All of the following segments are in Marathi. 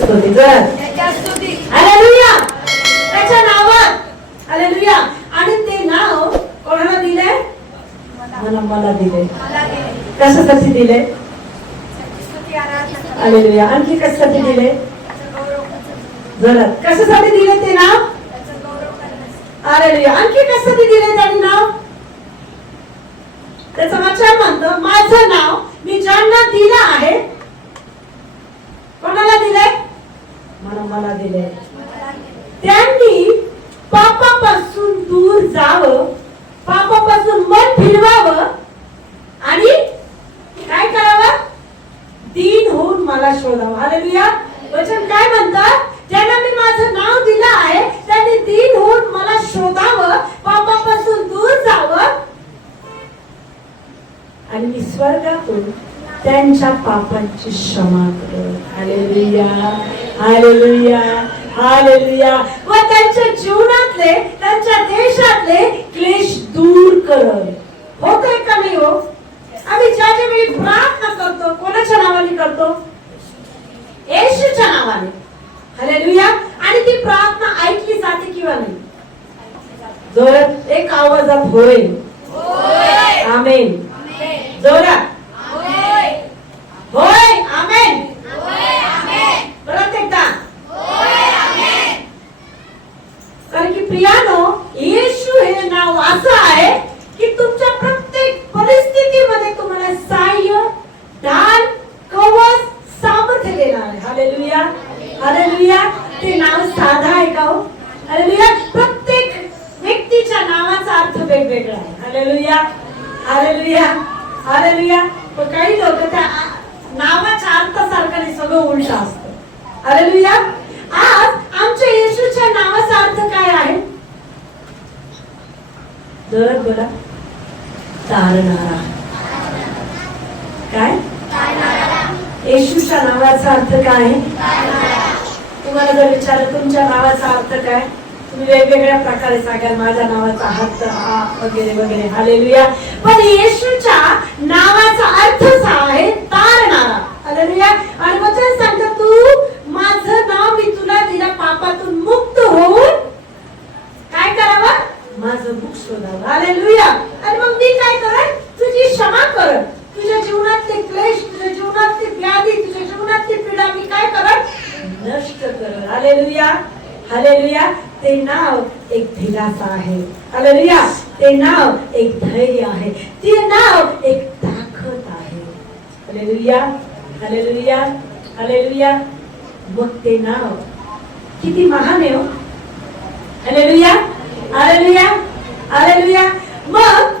स्तुती कर. हालेलुया. त्याच्या नावात हालेलुया. आणि ते नाव कोणाला दिले? मला दिले. कशासाठी दिले? हालेलुया. आणखी कशासाठी दिले? जोरात कशासाठी दिले ते नाव? हालेलुया. आणखी कशासाठी दिले त्यांनी नाव? त्याचा वचन म्हणतो माझं नाव मी ज्यांना दिलं आहे. कोणाला दिले? मला दिले. त्यांनी पापापासून दूर जावं, पापापासून मन फिरवावं आणि काय करावं? दीन होऊन मला शोधावं. हालेलुया. वचन काय म्हणतं? ज्यांना मी माझं नाव दिलं आहे त्यांनी दीन होऊन मला शोधावं, पापापासून दूर जावं आणि मी स्वर्गातून त्यांच्या पापांची क्षमा करेन. हालेलुया. हालेलुया. हालेलुया. व त्यांच्या जीवनातले त्यांच्या देशातले क्लेश दूर करेन. होतंय का नाही हो? आम्ही ज्या वेळी प्रार्थना करतो कोणाच्या नावाने करतो? येशूच्या नावाने. हालेलुया. आणि ती प्रार्थना ऐकली जाते किंवा नाही? जोरात एक आवाजात होय. आमेन. जोरात होय. आमेन. परत एकदा कारण की प्रियानो येशू हे नाव असं आहे की तुमच्या प्रत्येक परिस्थितीमध्ये तुम्हाला सहाय्य, ढाल, कवच, सामर्थ्य देणार आहे. हालेलुया. हालेलुया. ते नाव साधा आहे का हो? हालेलुया. प्रत्येक व्यक्तीच्या नावाचा अर्थ वेगवेगळा आहे. हालेलुया. हालेलुया. हालेलुया. पण काही लोक त्या नावाच्या अर्थासारखं सगळं उलट असतं. हालेलुया. आज आमच्या येशूच्या नावाचा अर्थ काय आहे? जोरात बोला. तारणारा. काय? येशूच्या नावाचा अर्थ काय आहे? तुम्हाला जर विचारलं तुमच्या नावाचा अर्थ काय, तुम्ही वेगवेगळ्या प्रकारे सांगाल माझ्या नावाचा अर्थ हा वगैरे वगैरे. हालेलुया. पण येशूच्या नावाचा अर्थ आहे तारणारा. हालेलुया. आणि वचन सांगतं तू माझं नाव मी तुला दिलं पापातून मुक्त होऊन काय करावं? माझं मुख शोधावं. हालेलुया. आणि मग मी काय करेन? तुझी क्षमा करेन. तुझ्या जीवनातले क्लेश, तुझ्या जीवनातली व्याधी, तुझ्या जीवनातली पीडा मी काय करेन? नष्ट करेन. हालेलुया. हालेलुया. ते नाव एक दिलासा आहे. हालेलुया. ते नाव एक धैर्य आहे. ते नाव एक ताकद आहे. हालेलुया. हालेलुया. हालेलुया. मग ते नाव किती महान आहे हो. हालेलुया. हालेलुया. हालेलुया. मग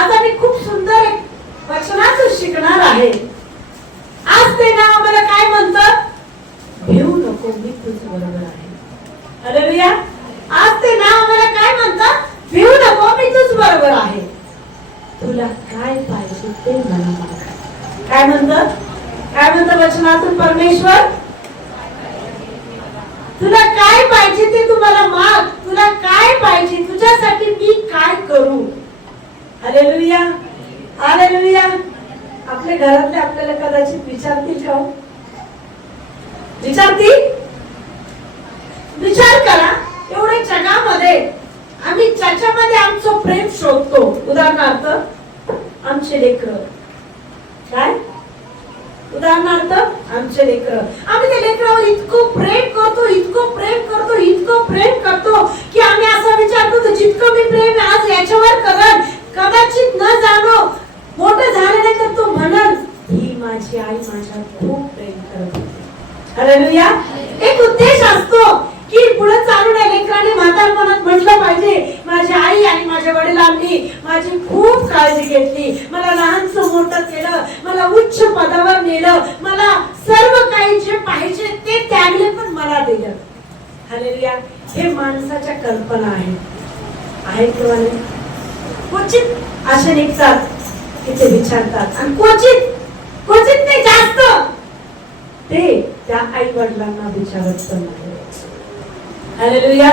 आता मी खूप सुंदर एक वचनातून शिकणार आहे. आज ते नाव आम्हाला काय म्हणतं? भिवू नको मी तुझ बरोबर आहे. हालेलुया. आज ते नाव आम्हाला काय म्हणतं? भिवू नको मी तुझ बरोबर आहे. तुला काय पाहिजे ते मला माग. काय म्हणतं? काय म्हणतं वचनातून परमेश्वर? तुला काय पाहिजे ते तू मला माग. तुला काय पाहिजे तुझ्यासाठी मी काय करू. हालेलुया. हालेलुया. आपल्या घरातले आपल्याला कदाचित विचारतील का? विचारतील? विचार करा. एवढ्या जगामध्ये आम्ही ज्याच्यामध्ये आमचं प्रेम शोधतो, उदाहरणार्थ आमचे लेकरं. काय? उदाहरणार्थ आमचे लेकरं. आम्ही त्या लेकरावर इतकं प्रेम करतो, इतकं प्रेम करतो, इतकं प्रेम करतो की आम्ही असा विचार करतो जितकं मी प्रेम आज याच्यावर करन कदाचित न जाणो मोठं झालं नाही तर तो म्हणल ही माझी आई माझ्यावर खूप प्रेम करत होती. हालेलुया. एक उद्देश असतो की पुढे चालून लेकराने म्हातारपणात म्हटलं पाहिजे माझी आई आणि माझ्या वडिलांनी माझी खूप काळजी घेतली, मला लहानचं मोठं केलं, मला उच्च पदावर नेलं, मला सर्व काही जे पाहिजे ते त्यागले पण मला दिलं. हालेलुया. हे माणसाच्या कल्पना आहे किंवा नाही? क्वचित असे निघतात की ते विचारतात आणि क्वचित ते जास्त ते त्या आई वडिलांना विचारत पण नाही. हालेलुया.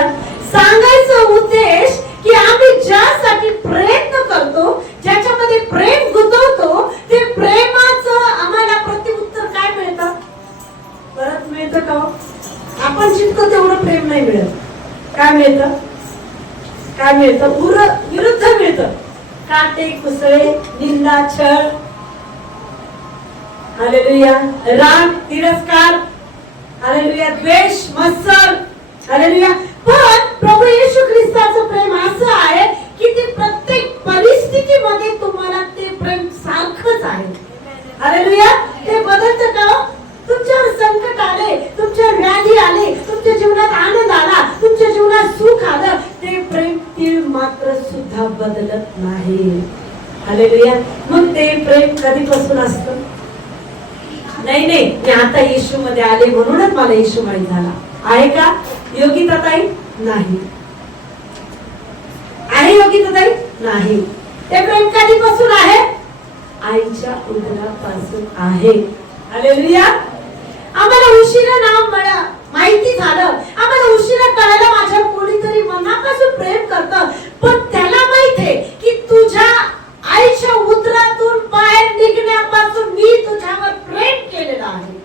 सांगायचा उद्देश की आम्ही ज्यासाठी प्रयत्न करतो, ज्याच्यामध्ये प्रेम गुंतवतो, ते प्रेमाचं आम्हाला प्रत्युत्तर काय मिळतं? परत मिळतं का हो? आपण जितकं तेवढं प्रेम नाही मिळत. काय मिळतं? काय मिळतं? विरुद्ध मिळतं. काटे कुसळे, निंदा, छळ, हालेलुया, राग, तिरस्कार, हालेलुया, द्वेष, मत्सर, हालेलुया. पण प्रभू येशू ख्रिस्ताचं प्रेम असं आहे की ते प्रत्येक परिस्थितीमध्ये तुम्हाला ते प्रेम सारखंच आहे. हालेलुया. ते बदलतं का? तुमच्यावर संकट आले, तुमच्यावर व्याधी आले, तुमच्या जीवनात आनंद आला, तुमच्या जीवनात सुख आलं, ते प्रेम तीळ मात्र सुद्धा बदलत नाही. हालेलुया. मग ते प्रेम कधीपासून असतं? नाही नाही, मी आता येशू मध्ये आले म्हणूनच मला येशू माहित झाला आहे का? योगिता ताई नाही. आहे योगिता ताई नाही. ते प्रेम कधीपासून आहे? आईच्या उदरापासून आहे. हालेलुया. आम्हाला उशिरा नाव माहिती झालं, आम्हाला उशिरा कळालं माझ्या कोणीतरी मनापासून प्रेम करतं, पण त्याला माहित आहे की तुझ्या आईच्या उदरातून बाहेर निघण्यापासून मी तुझ्यावर प्रेम केलेलं आहे.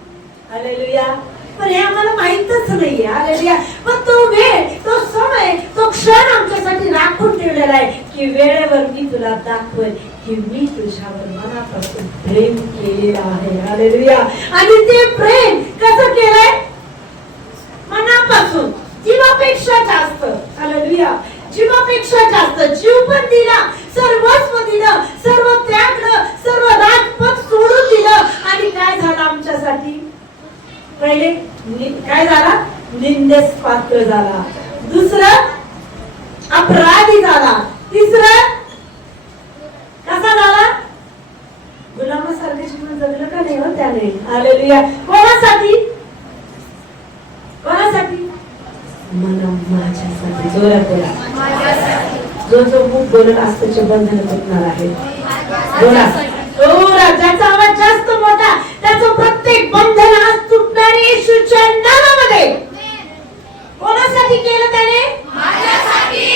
हालेलुया. पण हे आम्हाला माहितच नाहीये. हालेलुया. पण तो वेळ, तो समय, तो क्षण आमच्यासाठी राखून ठेवलेला आहे की वेळेवर मी तुला दाखवेन की मी तुझ्यावर मनापासून प्रेम केलेलं आहे. हालेलुया. आणि ते प्रेम कसं केलंय? मनापासून, जीवापेक्षा जास्त. हालेलुया. जीवापेक्षा जास्त जीव पण दिला, सर्वस्व दिलं, सर्व त्यागलं, सर्व राजपद सोडून दिलं. आणि काय झालं आमच्यासाठी? पहिले काय झाला? निंदेस पात्र झाला. दुसरं अपराधी झाला. तिसरं कसा झाला? गुलामासारखे जीवन जगलं का नाही हो त्याने? हालेलुया. कोणासाठी? कोणासाठी? माझ्यासाठी. जोरात बोला. जो जो मुख बोलत असत्याचे बंधन तुटणार आहे. जोरात. ज्याचा आवाज जास्त मोठा त्याचं प्रत्येक बंधन आज तुटणार येशूच्या नावामध्ये. कोणासाठी केलं त्याने? माझ्यासाठी.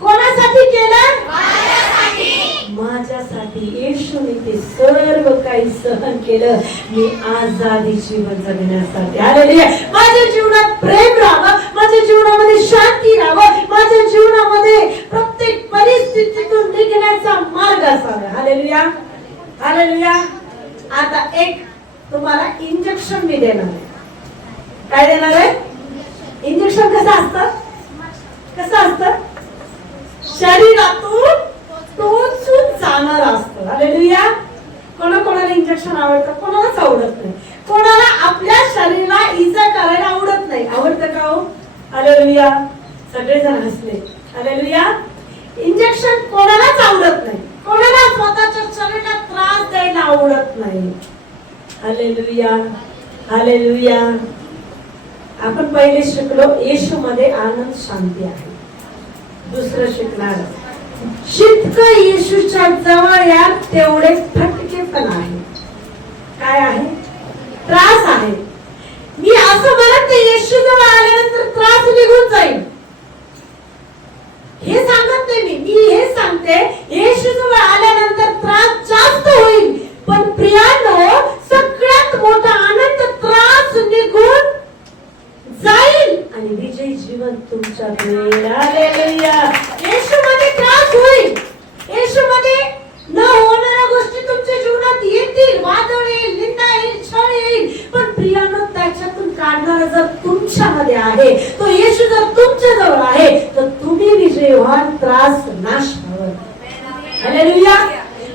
कोणासाठी केलं? माझ्यासाठी. माझ्यासाठी. येशूने ते सर्व काही सहन केलं मी आजादी जीवन जगण्यासाठी. हालेलुया. माझ्या जीवनात प्रेम राहावं, माझ्या जीवनामध्ये शांती राहावं, माझ्या जीवनामध्ये प्रत्येक परिस्थितीतून निघण्याचा मार्ग असावा. हालेलुया. हालेलुया. आता एक तुम्हाला इंजेक्शन मी देणार आहे. काय देणार आहे? इंजेक्शन कसं असतं? कसं असतं? शरीरातून टोचून जाणार असतं. हालेलुया. कोणाकोणाला इंजेक्शन आवडतं, कोणालाच आवडत नाही. कोणाला आपल्या शरीराला इजा करायला आवडत नाही. आवडतं का हो? हालेलुया. सगळेजण हसले. हालेलुया. इंजेक्शन कोणालाच आवडत नाही. कोणाला स्वतःच्या शरीराला त्रास द्यायला आवडत नाही. हालेलुया. हालेलुया. आपण पहिले शिकलो येशू मध्ये आनंद शांती आहे. दुसरं शिकणार जितकं येशूच्या जवळ या तेवढे फटकेपण आहे. काय आहे? त्रास आहे. मी असं म्हणत नाही येशू जवळ आल्यानंतर त्रास निघून जाईल, हे सांगत नाही मी. मी हे सांगते येशू जवळ आल्यानंतर त्रास जास्त होईल, पण प्रियानो सगळ्यात मोठा आनंद त्रास निघून जाईल आणि विजयी जीवन तुमच्या वेळेला. हालेलुया. येशू मध्ये त्रास होईल, येशू मध्ये न होणाऱ्या गोष्टी तुमच्या जीवनात येतील, वादळ येईल, निंदा येईल, छळ येईल, पण प्रियानो त्याच्यातून काढणारा जर तुमच्यामध्ये आहे, तो येशू जर तुमच्या जवळ आहे, तर तुम्ही विजयी व्हाल, त्रास नाश व्हाल. हालेलुया.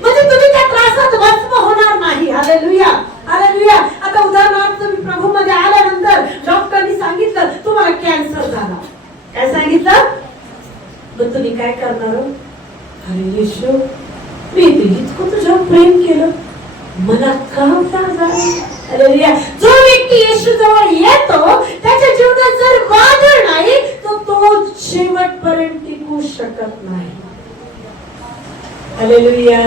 म्हणजे तुम्ही त्या त्रासात भस्म होणार नाही. हालेलुया. हालेलुया. आता उदाहरणार्थ तुम्ही प्रभू मध्ये आल्यानंतर डॉक्टरनी सांगितलं तुम्हाला कॅन्सर झाला. काय सांगितलं? मग तुम्ही काय करणार? अरे येशू, मी इतकं तुझ्यावर प्रेम केलं, मला का त्रास झाला? हालेलुया. जो व्यक्ती येशू जवळ येतो त्याच्या जीवनात जर वादळ नाही तर तो शेवटपर्यंत टिकू शकत नाही. हालेलुया.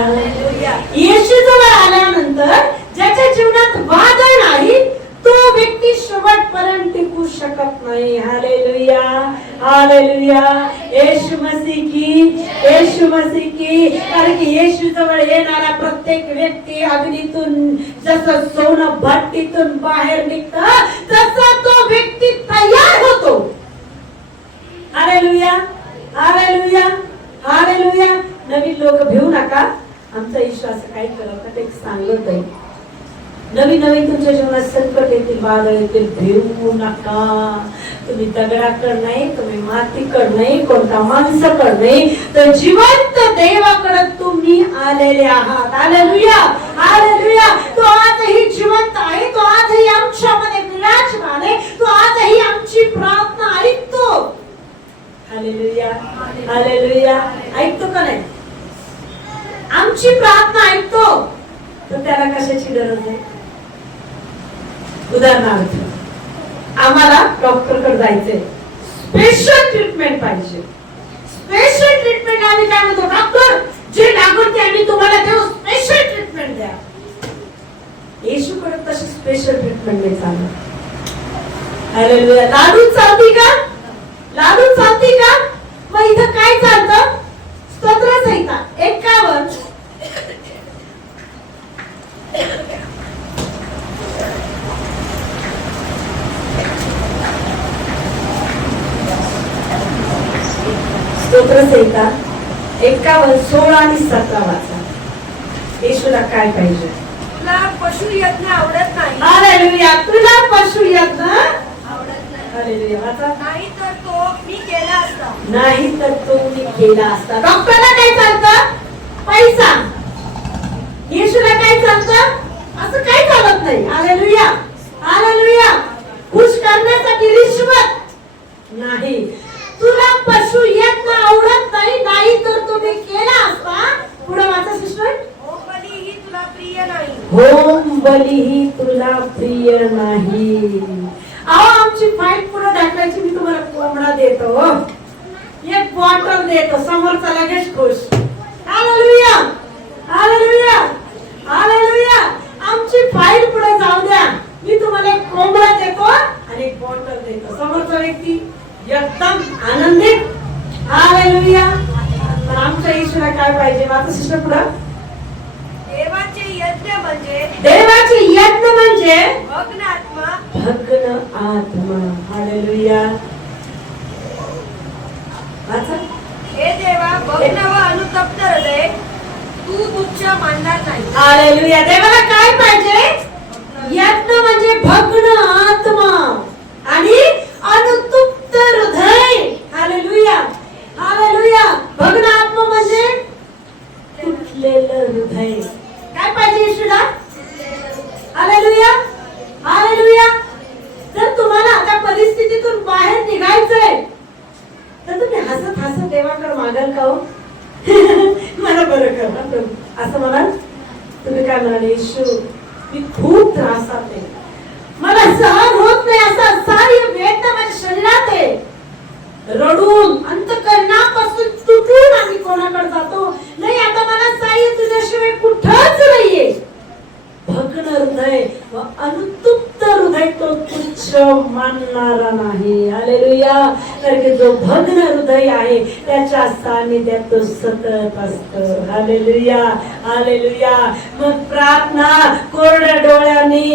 येशू जवळ आल्यानंतर ज्याच्या जीवनात वादळ नाही तो व्यक्ती शेवटपर्यंत टिकू शकत नाही. हालेलुया. हालेलुया. येशू मसीह की, येशू मसीह की. कारण की येशू जवळ येणारा प्रत्येक व्यक्ती अग्नीतून जसं सोनं भट्टीतून बाहेर निघतं तसं चांगलं ताई. नवीन नवीन तुमच्या जीवनात संकट येतील, वादळ येतील, भिवू नका. तुम्ही दगडाकड नाही, तुम्ही मातीकड नाही, कोणता माणसाकड नाही, तर जिवंत देवाकडे तुम्ही आलेले आहात. Hallelujah, hallelujah. तो आजही जिवंत आहे, तो आजही आमच्यामध्ये विराजमान आहे, तो आजही आमची प्रार्थना ऐकतो. Hallelujah, hallelujah. ऐकतो का नाही? आमची प्रार्थना ऐकतो. तर त्याला कशाची गरज आहे? उदाहरणार्थ आम्हाला डॉक्टरकडे जायचंय, स्पेशल ट्रीटमेंट पाहिजे. स्पेशल ट्रीटमेंट आम्ही काय म्हणतो? डॉक्टर जे लागेल ते आम्ही तुम्हाला देऊ, स्पेशल ट्रीटमेंट द्या. येशूकडे तशी स्पेशल ट्रीटमेंट नाही चालत. हालेलुया. लाडू चालती का? लाडू चालती का? मग इथं काय चालतं? स्तोत्र संहिता 51 स्तोत्र संहिता 51 16 आणि 17 वाचा. येशूला काय पाहिजे? तुला पशु यज्ञ आवडत नाही. हालेलुया. तुला पशु यज्ञ आवडत नाही. हालेलुया. वाचा. नाही तर तो मी केला असता. नाही तर तो मी केला असता. डॉक्टरला काय चालतं? पैसा. येशूला काय चालतं? असं काय चालत नाही. Hallelujah, hallelujah. खुश करण्यासाठी रिश्वत नाही. तुला पशु यज्ञ आवडत नाही, नाही तर तुम्ही केला असता. पुढे वाचा सिस्टर. होम बली ही तुला प्रिय नाही. होम बली ही तुला प्रिय नाही. अहो आमची फाईट पुढे ढकलायची. मी तुम्हाला कोंबडा देतो, एक बॉटल देतो, समोरचा लगेच खुश. Hallelujah, hallelujah, hallelujah. आमची फाईट पुढे जाऊ द्या. मी तुम्हाला एक कोंबडा देतो आणि एक बॉटल देतो, समोरचा व्यक्ती एकदम आनंदित. हालेलुया. पण आमच्या येशूला काय पाहिजे? वाचा सिस्टर पुढे. देवाचे यज्ञ म्हणजे, देवाचे यज्ञ म्हणजे भग्न आत्मा. भग्न आत्मा. हालेलुया. वाचा. हे देवा, भग्न व अनुतप्त हृदय तू तुच्छ मानणार नाही. हालेलुया. देवाला काय पाहिजे? यज्ञ म्हणजे भग्न आत्मा आणि अनुतप्त हृदय. Hallelujah, hallelujah. भग्न आत्मा म्हणजे तुटलेलं हृदय. काय पाहिजे येशूला? Hallelujah, hallelujah. जर तुम्हाला आता परिस्थितीतून बाहेर निघायचंय तर तुम्ही हसत हसत देवाकडे मागाल का? हो मला बरं कर असं म्हणाल. तुम्ही काय म्हणाले? येशू मी खूप त्रासात आहे, मला सहन होत नाही, असं सारी वेदना माझ्या शरीरात आहे. रडून अंतःकरणापासून तुटून आम्ही कोणाकडे जातो? नाही आता मला साई तुझ्याशिवाय कुठंच नाहीये. भग्न हृदय व अनुतप्त हृदय तो तुच्छ मानणारा नाही. हालेलुया. कारण की जो भग्न हृदय आहे त्याच्या सानिध्यात तो सतत असतो. Hallelujah, hallelujah. मग प्रार्थना कोरड्या डोळ्याने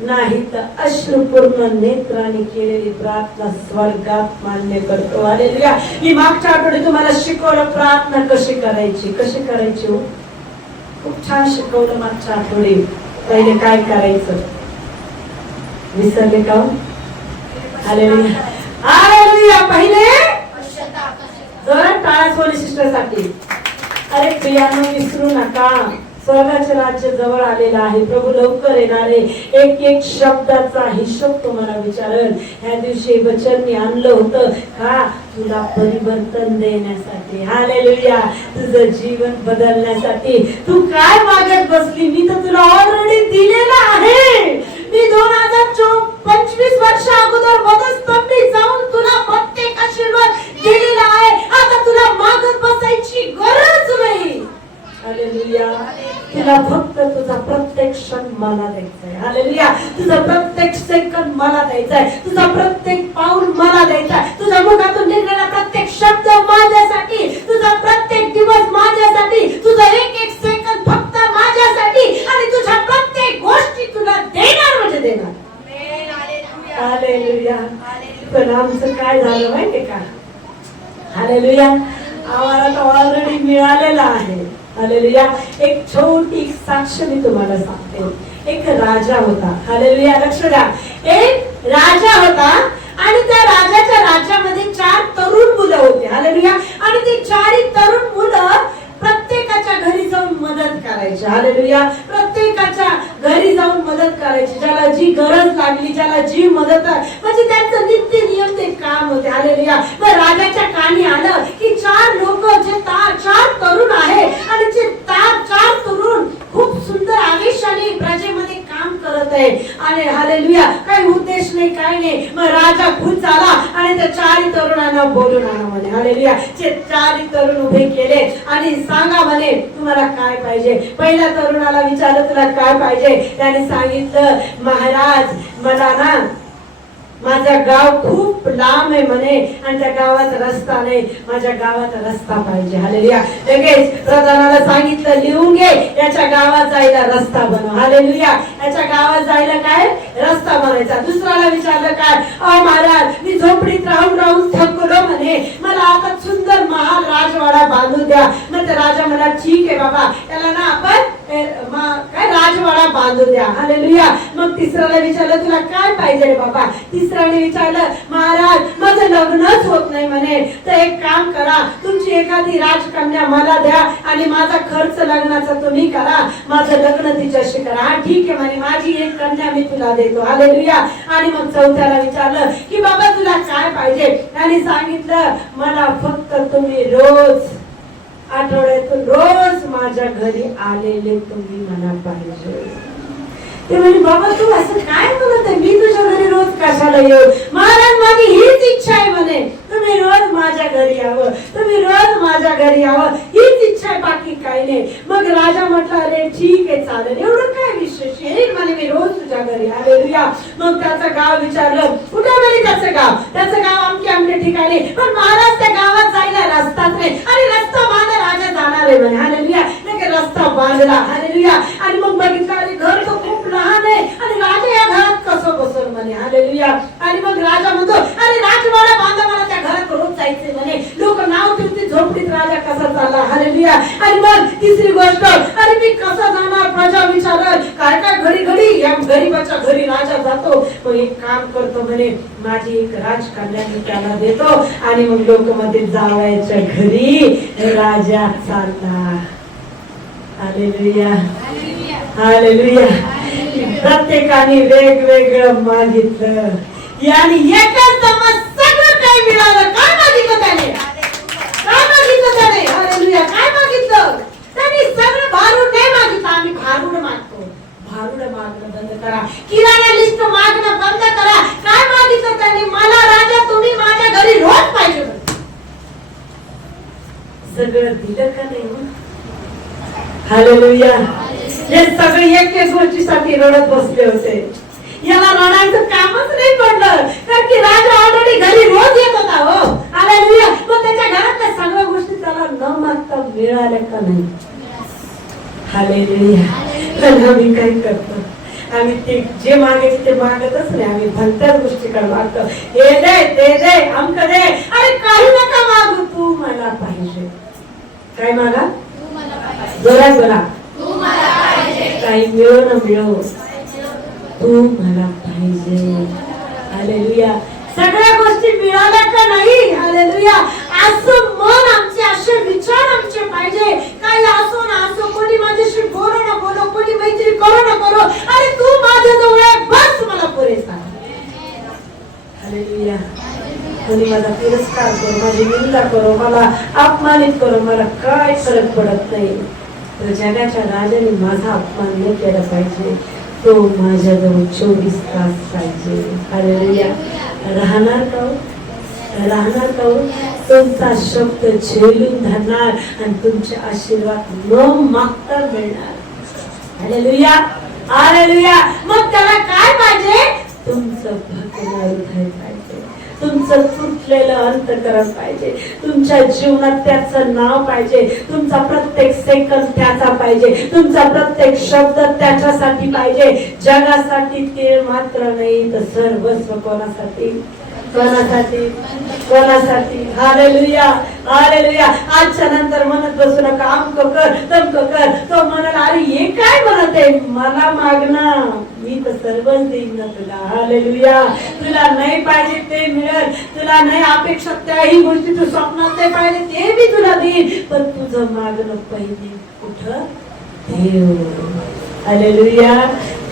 नाही तर अश्रुपूर्ण नेत्राने केलेली प्रार्थना स्वर्गात मान्य करतो. हालेलुया. मी मागच्या आठवड्यात तुम्हाला शिकवलं प्रार्थना कशी करायची. कशी करायची हो? खूप छान शिकवलं मागच्या आठवडे. पहिले काय करायचं विसरले का? Hallelujah, hallelujah. पहिले जरा टाळ्या सोनी सिस्टर साठी. अरे प्रियानो विसरू नका, स्वर्गाचे राज्य जवळ आलेलं आहे. प्रभू लवकर येणारे. एक एक शब्दाचा हिशोब तुम्हाला विचारेल. ह्या दिवशी वचन मी आणलं होतं का? तुला परिवर्तन देण्यासाठी. हालेलुया. तुझं जीवन बदलण्यासाठी. तू काय मागत बसली? मी तर तुला ऑलरेडी दिलेलं आहे. मी 2025 वर्ष अगोदर वधस्तंभी जाऊन तुला प्रत्येक आशीर्वाद दिलेला आहे. आता तुला मागत बसायची गरज नाही. हालेलुया. तुला फक्त तुझा प्रत्येक क्षण मला द्यायचा आहे. हालेलुया. तुझा प्रत्येक सेकंद मला द्यायचा आहे. तुझा प्रत्येक पाऊल मला द्यायचा आहे. तुझ्या मुखातून निघणारा प्रत्येक शब्द माझ्यासाठी. तुझा प्रत्येक दिवस माझ्यासाठी. तुझा एक एक सेकंद फक्त माझ्यासाठी. आणि तुझ्या प्रत्येक गोष्टी तुला देणार म्हणजे देणार. हालेलुया. पण आमचं काय झालं माहितीये का? हालेलुया. आम्हाला तर ऑलरेडी मिळालेलं आहे. हालेलुया. एक छोटी साक्ष मी तुम्हाला सांगते. एक राजा होता. हालेलुया. लक्ष द्या. एक राजा होता आणि त्या राजाच्या राज्यामध्ये 4 तरुण मुलं होते. हालेलुया. आणि ते 4 तरुण मुलं प्रत्येकाच्या घरी जाऊन मदत करायची. हालेलुया. प्रत्येकाच्या घरी जाऊन मदत करायची. ज्याला जी गरज लागली, ज्याला जी मदत, म्हणजे त्यांचं नित्य नियम ते काम होते. हालेलुया. तर राजाच्या कानी आलं की 4 लोक जे 4 तरुण आहे आणि जे 4 तरुण खूप सुंदर आवेशाने प्रजेमध्ये काम करत आहे. आणि हालेलुया. काही उद्देश नाही, काही नाही. मग राजा खुश झाला आणि त्या 4 तरुणांना बोलून आणा म्हणे. हालेलुया. जे 4 तरुण उभे केले आणि सांगा म्हणे तुम्हाला काय पाहिजे. पहिल्या तरुणाला विचारलं तुला काय पाहिजे. त्याने सांगितलं महाराज मला ना माझं गाव खूप लांब आहे म्हणे आणि त्या गावात रस्ता नाही, माझ्या गावात रस्ता पाहिजे. हालेलुया. लगेच प्रधानाला सांगितलं लिहून घे याच्या गावात जायला रस्ता बनव. हालेलुया. याच्या गावात जायला काय रस्ता बनायचा. दुसऱ्याला विचारलं काय महाराज मी झोपडीत राहून राहून थकलो म्हणे, मला आता सुंदर महाल राजवाडा बांधून द्या. मग ते राजा म्हणा ठीक आहे बाबा त्याला ना आपण काय राजवाडा बांधून द्या. हालेलुया. मग तिसऱ्याला विचारलं तुला काय पाहिजे रे बाबा. तिसऱ्याने विचारलं महाराज माझं लग्नच होत नाही म्हणे, तर एक काम करा तुमची एखादी राजकन्या मला द्या आणि माझा खर्च लग्नाचा तुम्ही करा, माझं लग्न तिच्याशी करा. हा ठीक आहे म्हणे माझी एक कन्या मी तुला देतो. हालेलुया. आणि मग चौथ्याला विचारलं की बाबा तुला काय पाहिजे. त्याने सांगितलं मला फक्त तुम्ही रोज आठवड्यातून रोज माझ्या घरी आलेले तुम्ही मला पाहिजे. ते म्हणे बाबा तू असं काय म्हणत आहे, मी तुझ्या घरी रोज कशाला येऊ. महाराज माझी हीच इच्छा आहे म्हणे तुम्ही रोज माझ्या घरी यावं, तुम्ही रोज माझ्या घरी यावं, हीच इच्छा आहे बाकी काही नाही. मग राजा म्हटला अरे ठीक आहे चालेल, एवढं काय विशेष येईल म्हणे मी रोज तुझ्या घरी. हालेलुया. मग त्याचं गाव विचारलं कुठे म्हणे त्याचं गाव आमच्या ठिकाणी. पण महाराज त्या गावात जायला रस्ताच नाही आणि रस्ता माझा राजा जाणार आहे म्हणे. हालेलुया. रस्ता बांधला. हालेलुया. आणि मग बघितलं अरे घर तर खूप लहान आहे आणि राजा या घरात कसं बसल म्हणे. हालेलुया. आणि मग राजा म्हणतो अरे राजवाडा बांधा, मला त्या घरात रोज जायचे म्हणे. लोक नाव ठेवते झोपडीत राजा कसा चालला. हालेलुया. आणि मग तिसरी गोष्ट अरे मी कसा जाणार, प्रजा विचारल काय काय घडी घडी या गरीबाच्या घरी राजा जातो. मग एक काम करतो म्हणे माझी एक राजकन्या मी त्याला देतो आणि मग लोक मध्ये जावयाच्या घरी राजा चालला. हालेलुया. हालेलुया. प्रत्येकाने वेगवेगळं मागितलं आणि एकाच दमात सगळं काही मिळालं. काय मागितलं त्याने, काय मागितलं त्याने. हालेलुया. काय मागितलं त्याने, सगळं भारूड नाही मागितलं. आम्ही भारूड मागतो, भारूड मागणं बंद करा, किराणा लिस्ट मागणं बंद करा. काय मागितलं त्याने, मला राजा तुम्ही माझ्या घरी रोज पाहिजे. सगळं दिलं का नाही. हालेलुया. हे सगळे एक एक गोष्टीसाठी रडत बसले होते. याला रडायचं कामच नाही पडलं कारण की राजा ऑलरेडी घरी रोज येत होता. हो हालेलुया. मग त्याच्या घरातल्या सगळ्या गोष्टी त्याला न मागता मिळाल्या का नाही. हालेलुया. पण आम्ही काय करतो, आम्ही ते जे मागायचे ते मागतच नाही. आम्ही भलत्याच गोष्टीकडे मागतो. हे दे ते दे अमक दे. अरे काही नका मागू, तू मला पाहिजे. काय मागा जोरात बोला. काही मिळो न मिळो तू मला पाहिजे. हालेलुया. सगळ्या गोष्टी मिळाल्या का नाही. हालेलुया. असं मन आमचे, असे विचार आमचे पाहिजे. काही असो ना असो, कोणी माझ्याशी बोलो ना बोलो, कोणी मैत्री करो ना करो, अरे तू माझ्या जवळ आहे बस मला पुरेसा. हालेलुया. कोणी माझा तिरस्कार करो, माझी निंदा करो, मला अपमानित करो, मला काय फरक पडत नाही. तर जगाच्या राजाने माझा अपमान नाही केला पाहिजे. तो माझ्याजवळ 24 तास पाहिजे. हालेलुया. राहणार का, राहणार का. तुमचा शब्द झेलून धरणार आणि तुमचे आशीर्वाद न मागता मिळणार. हालेलुया. हालेलुया. मग त्याला काय पाहिजे, तुमचं भक्कम हृदय पाहिजे, तुमचं तुटलेलं अंतःकरण पाहिजे, तुमच्या जीवनात त्याचं नाव पाहिजे, तुमचा प्रत्येक सेकंद त्याचा पाहिजे, तुमचा प्रत्येक शब्द त्याच्यासाठी पाहिजे. जगासाठी ते मात्र नाही तर सर्वस्व कोणासाठी. कोणासाठी कोणासाठी हालेलुया हालेलुया. आजच्या नंतर म्हणत बसू नका अमक कर तमक कर. तो म्हणाला अरे हे काय म्हणत आहे, मला मागणं मी तर सर्वच देईन ना तुला. हालेलुया. तुला नाही पाहिजे ते मिळेल, तुला नाही अपेक्षा त्याही गोष्टी तू स्वप्नात नाही पाहिजे ते मी तुला देईन, पण तुझं मागणं पहिले कुठं देव. हालेलुया.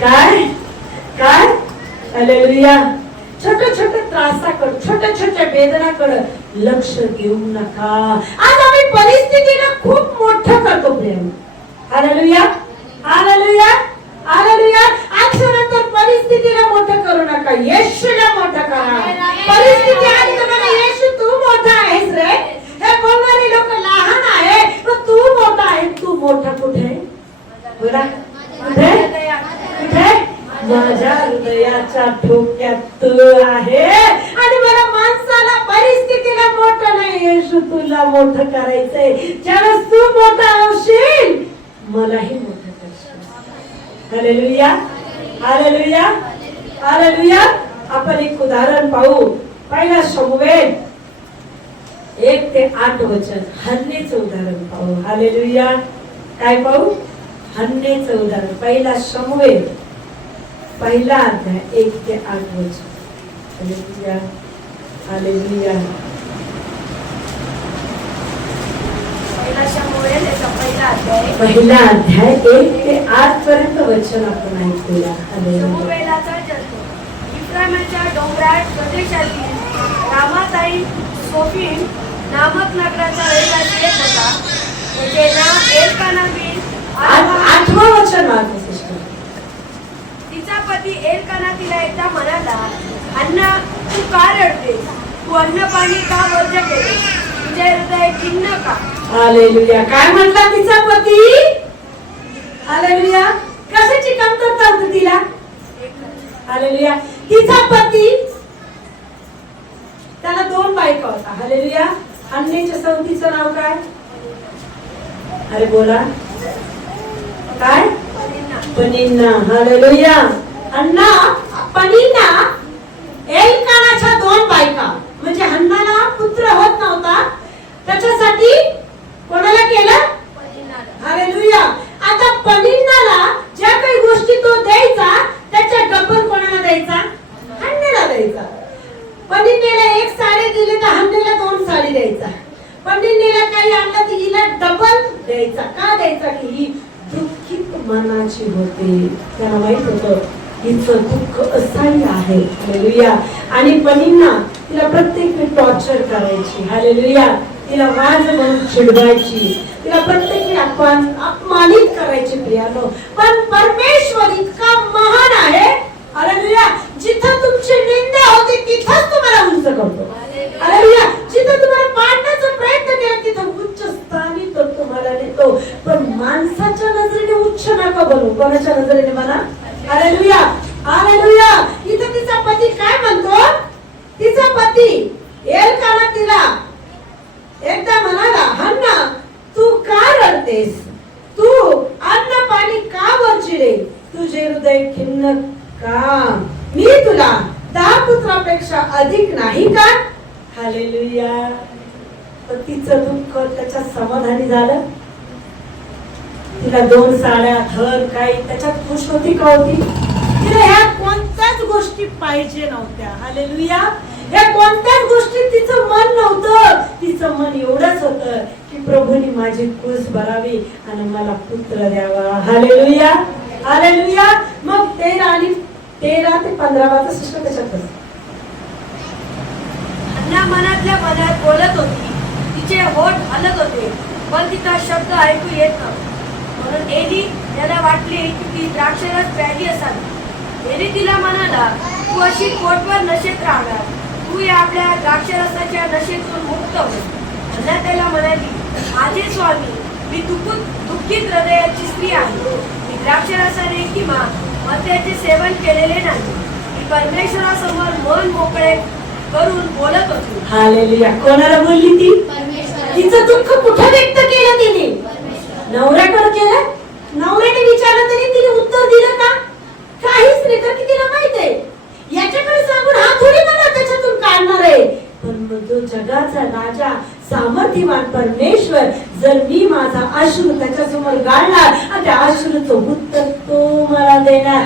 काय काय हालेलुया. छोट्या छोट्या त्रासाकडे छोट्या छोट्या वेदनाकडे लक्ष देऊ नका. आज आम्ही परिस्थितीला खूप मोठं करतो प्रेम. Hallelujah hallelujah hallelujah. आजच्या नंतर परिस्थितीला मोठं करू नका, येशूला मोठं करा. परिस्थिती आज तुम्हाला येशू तू मोठा आहेस रे, हे बोलणारे लोक लहान आहे पण तू मोठा आहे. तू मोठा कुठे बोला कुठे कुठे माझ्या हृदयाच्या ठोक्यात तू आहे. आणि मला माणसाला परिस्थितीला मोठं नाही, येशू तुला मोठं करायचंय. ज्यावेळेस तू मोठा होशील मलाही मोठं करशील. Hallelujah hallelujah hallelujah. आपण एक उदाहरण पाहू. पहिला शमूएल 1 ते 8 वचन, हन्नेचं उदाहरण पाहू. हालेलुया. काय पाहू? हन्नेचं उदाहरण. पहिला शमूएल पहिला अध्याय 1 ते 8 वचन. Hallelujah hallelujah. पहिला शमूएल याचा पहिला अध्याय 1 ते 8 पर्यंत वचन आपण ऐकूया. हालेलुया. शमूएलाचा जन्म इफ्राईमच्या डोंगराळ प्रदेशातील रामाताईम सोफीम नामक नगराचा रहिवासी एक होता. त्याचे नाव एल्काना बिन 8वं वचन वाचू सिस्टर. तिचा पती एल्काना तिला एकदा म्हणाला, अण्णा तू का रडतेस? तू अन्न पाणी का वर्ज केले? तुझे हृदय खिन्न का? हालेलुया. काय म्हटला तिचा पती? हालेलुया. कशाची कमतरता होती तिला? हालेलुया. तिचा पती, त्याला 2 बायका होता. हालेलुया. अन्नेच्या सौतीचं नाव काय? अरे बोला काय? पनिन्ना. हालेलुया. अन्ना पनिन्ना एल्कानाच्या 2 बायका, म्हणजे हन्नाला पुत्र होत नव्हता, त्याच्यासाठी कोणाला केलं? हालेलुया. आता पनिन्नाला ज्या काही गोष्टी तो द्यायचा त्याच्या डबल कोणाला द्यायचा? हन्नेला द्यायचा. पनिन्नेला 1 साडी दिली तर हन्नेला 2 साडी द्यायचा. पनिन्नेला काही आणलं तर हिला डबल द्यायचा. का द्यायचा? की ही दुःखित मनाची होते. त्याला माहित होतं हिचं दुःख असह्य आहे. हालेलुया. आणि पनिन्ना तिला प्रत्येक वेळी टॉर्चर करायची. हालेलुया. तिला वाज म्हणून चिडवायची, तिला प्रत्येक वेळी अपमानित करायची प्रियानो. पण परमेश्वर इतका महान आहे. हालेलुया. जिथं तुमची निंदा होते तिथंच तुम्हाला उंच करतो. हालेलुया. जिथं तुम्हाला पाडण्याचा प्रयत्न केला तिथं उच्च स्थानी तो तुम्हाला नेतो. पण माणसाच्या नजरेने उच्च नका बनू. कोणाच्या नजरेने म्हणा? Hallelujah hallelujah. इथं तिचा पती काय म्हणतो? तिचा पती एल्काना तिला एकदा म्हणाला, हन्ना तू का रडतेस? तू अन्न पाणी का वरचिले? तुझे हृदय खिन्न का? मी तुला 10 पुत्रापेक्षा अधिक नाही का? हालेलुया. पतीचं दुःख त्याच्यात समाधानी झालं. तिला 2 साड्या धन काही त्याच्यात खुश होती का? होती. तिला ह्या कोणत्याच गोष्टी पाहिजे नव्हत्या. हालेलुया. ह्या कोणत्याच गोष्टी तिचं मन नव्हतं. तिचं मन एवढंच होतं की प्रभूने माझी कुस भरावी आणि मला पुत्र द्यावा. Hallelujah hallelujah. मग 13 ते 15 वाचा सिस्टर त्याच्यात अन्ना मनातल्या मनात बोलत होती. तिचे होठ हलत होते पण तिचा शब्द ऐकू येत नव्हता. म्हणून एली त्याला वाटले की ती द्राक्षरस प्यायली असावी. एली तिला म्हणाला, तू अशी पोटभर नशेत राहणार. तू या आपल्या द्राक्षरसाच्या नशेतून मुक्त हो. अन्ना त्याला म्हणाली, माझे स्वामी, मी दुःखित हृदयाची स्त्री आहे. मी द्राक्षरसाने किंवा मद्याचे सेवन केलेले नाही. मी परमेश्वरासमोर मन मोकळे करून बोलत होती. हालेलुया. कोणाला बोलली ती? तिचं दुःख कुठे व्यक्त केलं तिने? नवऱ्याकडे केलं. नवऱ्याने विचारलं तरी तिने उत्तर दिलं का? काहीच नाही. तर तिला माहित आहे याच्याकडे सांगून हा थोडी मला त्याच्यातून काढणार जगाचा राजा सामर्थ्यवान परमेश्वर जर मी माझा अश्रू त्याच्यासमोर गाळला आणि त्या अश्रूचं उत्तर तो मला देणार.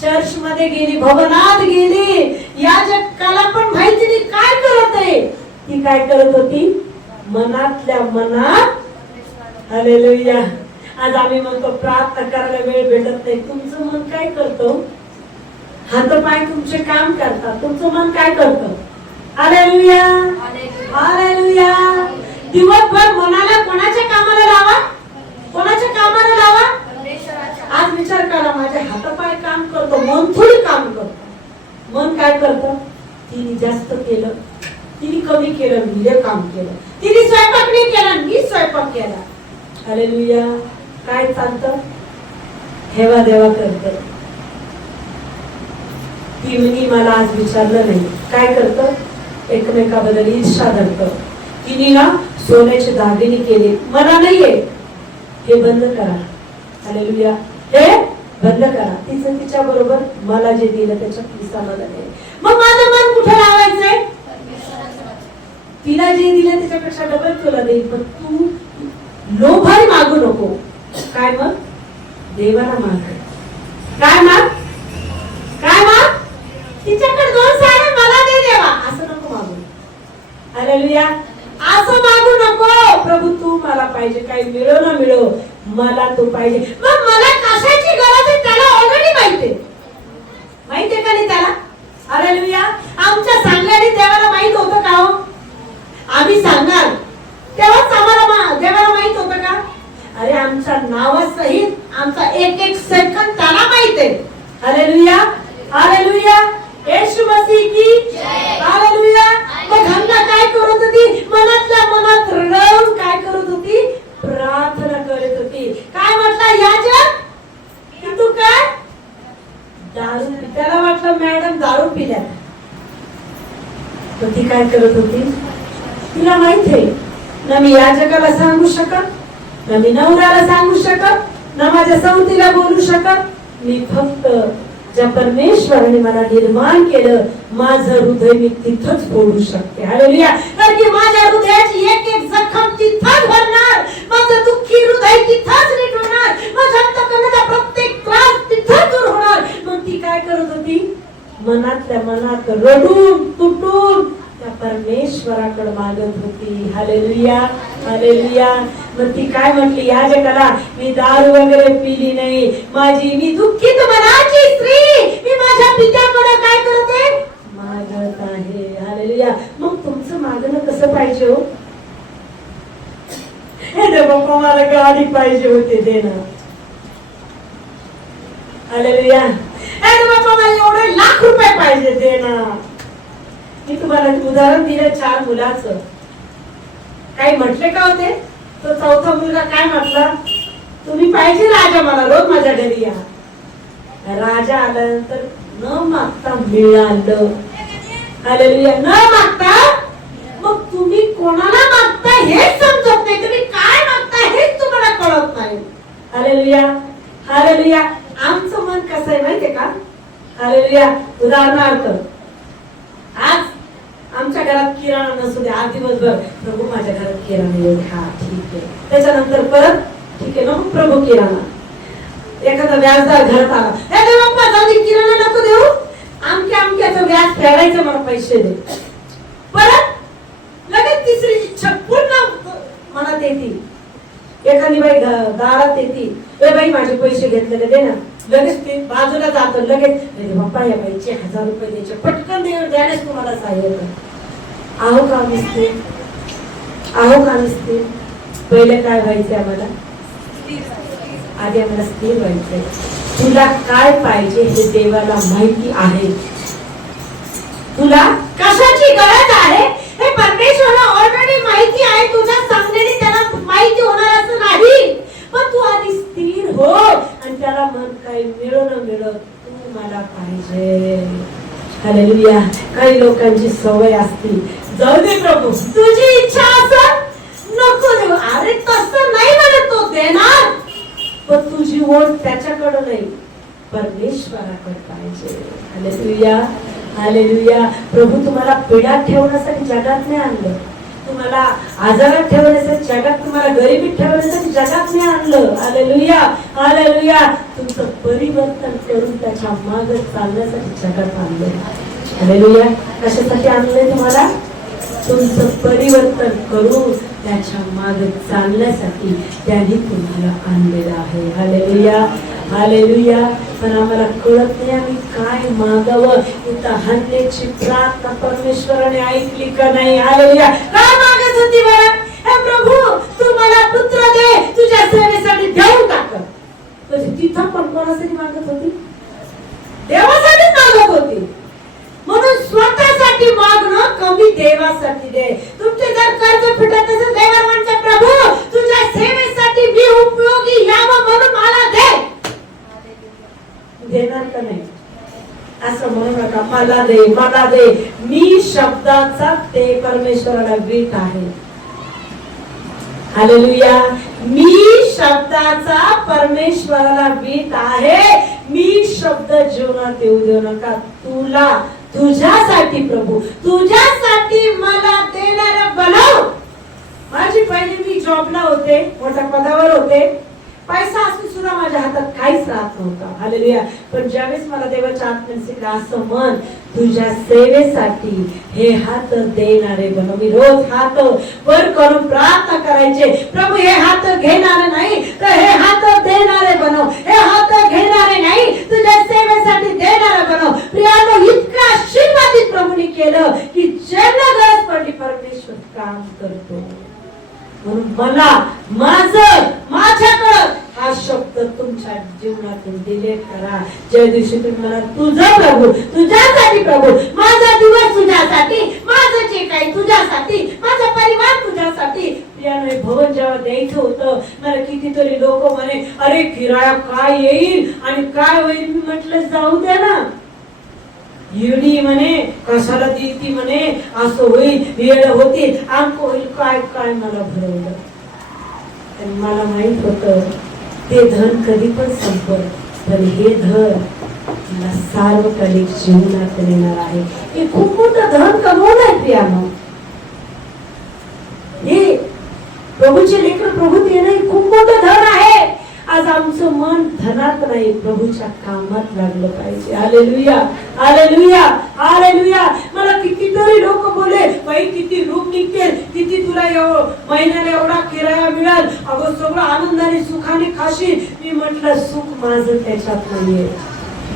चर्च मध्ये गेली, भवनात गेली, या जगाला पण माहिती नाही काय करत आहे. ती काय करत होती? मनातल्या मनात. हालेलुया. आज आम्ही म्हणतो प्रार्थना करायला वेळ भेटत नाही. तुमचं मन काय करतो? हातपाय तुमचे काम करतात, तुमचं मन काय करतं? Hallelujah, hallelujah. दिवसभर मनाला कोणाच्या कामाला लावा? कोणाच्या कामाला लावा? आज विचार करा, माझे हातपाय काम करतो, मन थोडी काम करतो. मन काय करतं? तिने जास्त केलं, तिने कमी केलं, मी हे काम केलं. तिने स्वयंपाक नाही केला, मी स्वयंपाक केला. हालेलुया. काय चालतं? हेवा देवा करतं. तिने मला आज विचारलं नाही. काय करतं? एकमेकाबद्दल ईर्ष्या धरतं. तिने ना सोन्याचे दागिने केले, मला नाहीये. हे बंद करा. हालेलुया. हे बंद करा. तिचं तिच्या बरोबर मला जे दिलं त्याच्या समाधान आहे. मग माझं मन कुठे लावायचंय? तिला जे दिलं त्याच्यापेक्षा डबल तुला देईल. पण तू लोभाने मागू नको. काय मग? देवाला माग. काय माग? काय माग? तिच्याकडे 2 साड्या मला दे देवा, असं नको मागू. हालेलुया. असं मागू नको. प्रभू तू मला पाहिजे, काही मिळो ना मिळो, मला तू पाहिजे. मग मला कशाची गरज आहे त्याला ऑलरेडी माहितीये. माहितीये का नाही त्याला? हालेलुया. आमच्या सांगण्याने देवाला माहित होतं का हो? आम्ही सांगणार तेव्हाच आम्हाला देवाला माहित होतं का? अरे आमच्या नावासहित आमचा एक एक सेकंद त्याला माहित आहे. Hallelujah, hallelujah. येशू मसीह की जय. हालेलुया. मग हन्ना काय करत होती? मनातल्या मनात रडून काय करत होती? प्रार्थना करत होती. काय म्हटलं? याजक की तू काय दारू पी. त्याला वाटलं मॅडम दारू पिल्या. तर ती काय करत होती? तिला माहित आहे ना मी याजकाला सांगू शकत, ना मी नवऱ्याला सांगू शकत, ना माझ्या सौतीला बोलू शकत. मी फक्त ज्या परमेश्वराने मला निर्माण केलं माझं हृदय मी तिथंच फोडू शकते. हालेलुया. कारण की माझ्या हृदयाची एक एक जखम तिथंच भरणार, माझं दुःखी हृदय तिथंच नीट होणार, माझ्या अंतःकरणाचा प्रत्येक त्रास तिथंच दूर होणार. मग ती काय करत होती? मनातल्या मनात रडून तुटून त्या परमेश्वराकडे मागत होती. Hallelujah, hallelujah. मग ती काय म्हटली? याजकाला मी दारू वगैरे पिली नाही, माझी मी दुःखित मनाची स्त्री, मी माझ्या पित्याकडे काय करते? मागत आहे. हालेलुया. मग तुमचं मागणं कसं पाहिजे हो? हे बाबा मला गाडी पाहिजे होते, दे ना. हालेलुया. हे बाबा मला एवढे लाख रुपये पाहिजे, दे ना. मी तुम्हाला उदाहरण दिलं 4 मुलाचं. काही म्हटले का होते? तो 4था मुलगा काय म्हटला? तुम्ही पाहिजे राजा, मला रोज माझ्या घरी या. राजा आल्यानंतर न मागता मिळालं. हालेलुया. न मागता. मग तुम्ही कोणाला मागता हेच समजत नाही, तुम्ही काय मागता हेच तुम्हाला कळत नाही. Hallelujah, hallelujah. आमचं मन कसं आहे माहितीये का? हालेलुया. उदाहरणार्थ आज आमच्या घरात किराणा नसू दे, आज दिवसभर प्रभू माझ्या घरात किराणा येऊ दे. हा ठीक आहे. त्याच्यानंतर परत ठीक आहे ना, प्रभू किराणा. एखादा व्याजदार घरात आला, हे देवा बाप्पा जाऊ दे, किराणा नको देऊ, आमक्याचं व्याज फेडायचं, मला पैसे दे. परत लगेच तिसरी इच्छा पुन्हा मनात येते. एखादी बाई दारात येते, ए बाई माझे पैसे घेतलेले दे ना. लगेच ते बाजूला जात, लगेच बाप्पा या बाईचे 1000 रुपये द्यायचे, पटकन द्यायलाच तुम्हाला सहाय्य कर. आहो का नसते? आहो का नसते? पहिले काय व्हायचे आम्हाला? आधी आम्हाला स्थिर व्हायचंय. तुला काय पाहिजे हे देवाला माहिती आहे. तुला कशाची गरज आहे हे परमेश्वराला ऑलरेडी माहिती आहे. तुझ्या सांगण्याने त्याला माहिती होणार असं नाही. पण तू आधी स्थिर हो आणि त्याला मन काही मिळो न मिळो, तू मला पाहिजे. हालेलुया. काही लोकांची सवय असते, जाऊ दे प्रभू तुझी इच्छा असं नको देऊ. अरे तसं नाही म्हणत, तो देणार, पण तुझी ओढ त्याच्याकडे नाही, परमेश्वराकडे पाहिजे. Hallelujah, hallelujah. प्रभू तुम्हाला पिढ्यात ठेवण्यासाठी जगात नाही आणलं, तुम्हाला आजारात ठेवण्यासाठी, जगात तुम्हाला गरिबीत ठेवण्यासाठी जगात नाही आणलं. Hallelujah, hallelujah. तुमचं परिवर्तन करून त्याच्या मागे चालण्यासाठी जगात आणलंय. हालेलुया. कशासाठी आणलंय तुम्हाला? तुमचं परिवर्तन करून त्याच्या मागे चालण्यासाठी त्यांनी तुम्हाला आणलेलं आहे. Hallelujah, hallelujah. पण आम्हाला कळत नाही आम्ही काय मागावं. इथं हन्नेची प्रार्थना परमेश्वराने ऐकली का नाही? हालेलुया. काय मागत होती बरं? हे प्रभू, तू मला पुत्र दे, तुझ्या सेवेसाठी देऊन टाक. तर तिथं पण कोणासाठी मागत होती? देवासाठीच मागत होती. म्हणून स्वतःसाठी मागणं कमी, देवासाठी दे. तुमचे जर कर्ज फिटत असेल, देवाला म्हणता प्रभू तुझ्या सेवेसाठी मी उपयोगी यावं म्हणून मला दे. देणार का नाही? असं म्हणू नका मला दे, मला दे. मी शब्दाचा ते परमेश्वराला वीट आहे. हालेलुया. मी शब्दाचा परमेश्वराला वीट आहे. मी शब्द जीवनात येऊ देऊ नका. तुला, तुझ्यासाठी प्रभू, तुझ्यासाठी मला देणारा बनव. माझी पहिली मी जॉबला होते, मोठ्या पदावर होते. पैसा असून सुद्धा माझ्या हातात काहीच राहत नव्हता. हालेलुया. पण ज्यावेळेस मला देवाच्या आत्म्याने सांगितलं असं म्हण, तुझ्या सेवेसाठी हे हात देणारे बनव. मी रोज हात वर करून प्रार्थना करायचे, प्रभू हे हात घेणारे नाही तर हे हात देणारे बनव. हे हात घेणारे नाही, तुझ्या सेवेसाठी देणारे बनव. प्रियानो, इतकं आशीर्वादित प्रभूने केलं की ज्यांना गरज पडली परमेश्वर काम करतो. म्हणून मला, माझ्याकडं हा शब्द तुमच्या जीवनातून डिलीट करा. ज्या दिवशी तुम्ही मला तुझं प्रभू, तुझ्यासाठी प्रभू, माझा दिवस तुझ्यासाठी, माझं जे काही तुझ्यासाठी, माझा परिवार तुझ्यासाठी. प्रियाने भवन जेव्हा द्यायचं होतं, मला कितीतरी लोक म्हणे अरे किराया काय येईल आणि काय होईल. मी म्हटलं जाऊ द्या ना. येडी म्हणे, कशाला देती म्हणे, असं होईल, येड होतील, अंक होईल, काय काय मला भरवलं. आणि मला माहित होतं ते धन कधी पण संपत, पण हे धन मला सार्वकालिक जीवनात येणार आहे. हे खूप मोठं धन कमवलं आहे प्रियानो. हे प्रभूचे लेकर प्रभूत येणं हे खूप मोठं धन आहे. आज आमचं मन धनात नाही, प्रभूच्या कामात लागलं पाहिजे. Hallelujah, hallelujah, hallelujah. मला कितीतरी लोक बोले, बाई किती रूप निघते, किती तुला महिन्याला एवढा किराया मिळाल, अगं सगळं आनंदाने सुखाने खाशील. मी म्हटलं सुख माझं त्याच्यात नाहीये.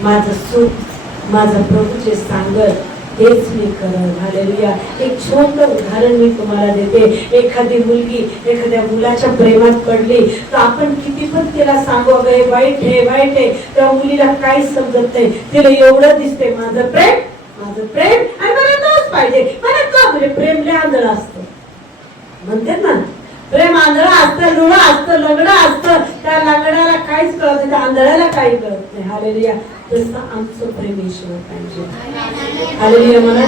माझं सुख माझं प्रभूचे सांगत तेच मी करत. हालेलुया. एक छोटं उदाहरण मी तुम्हाला देते. एखादी मुलगी एखाद्या मुलाच्या प्रेमात पडली तर आपण किती पण तिला सांगू अगं वाईट आहे, वाईट आहे, त्या मुलीला काहीच समजत नाही. तिला एवढं दिसते माझं प्रेम, माझं प्रेम, आणि मला तोच पाहिजे. मला का म्हणजे प्रेम लय आंधळं असतं म्हणते ना. प्रेम आंधळं असतं, लुळं असतं, लंगडं असतं. त्या लंगड्याला काहीच कळत नाही, त्या आंधळ्याला काही कळत नाही. हालेलुया. तसं आमचं प्रेम ईश्वर पाहिजे. हालेलुया म्हणा.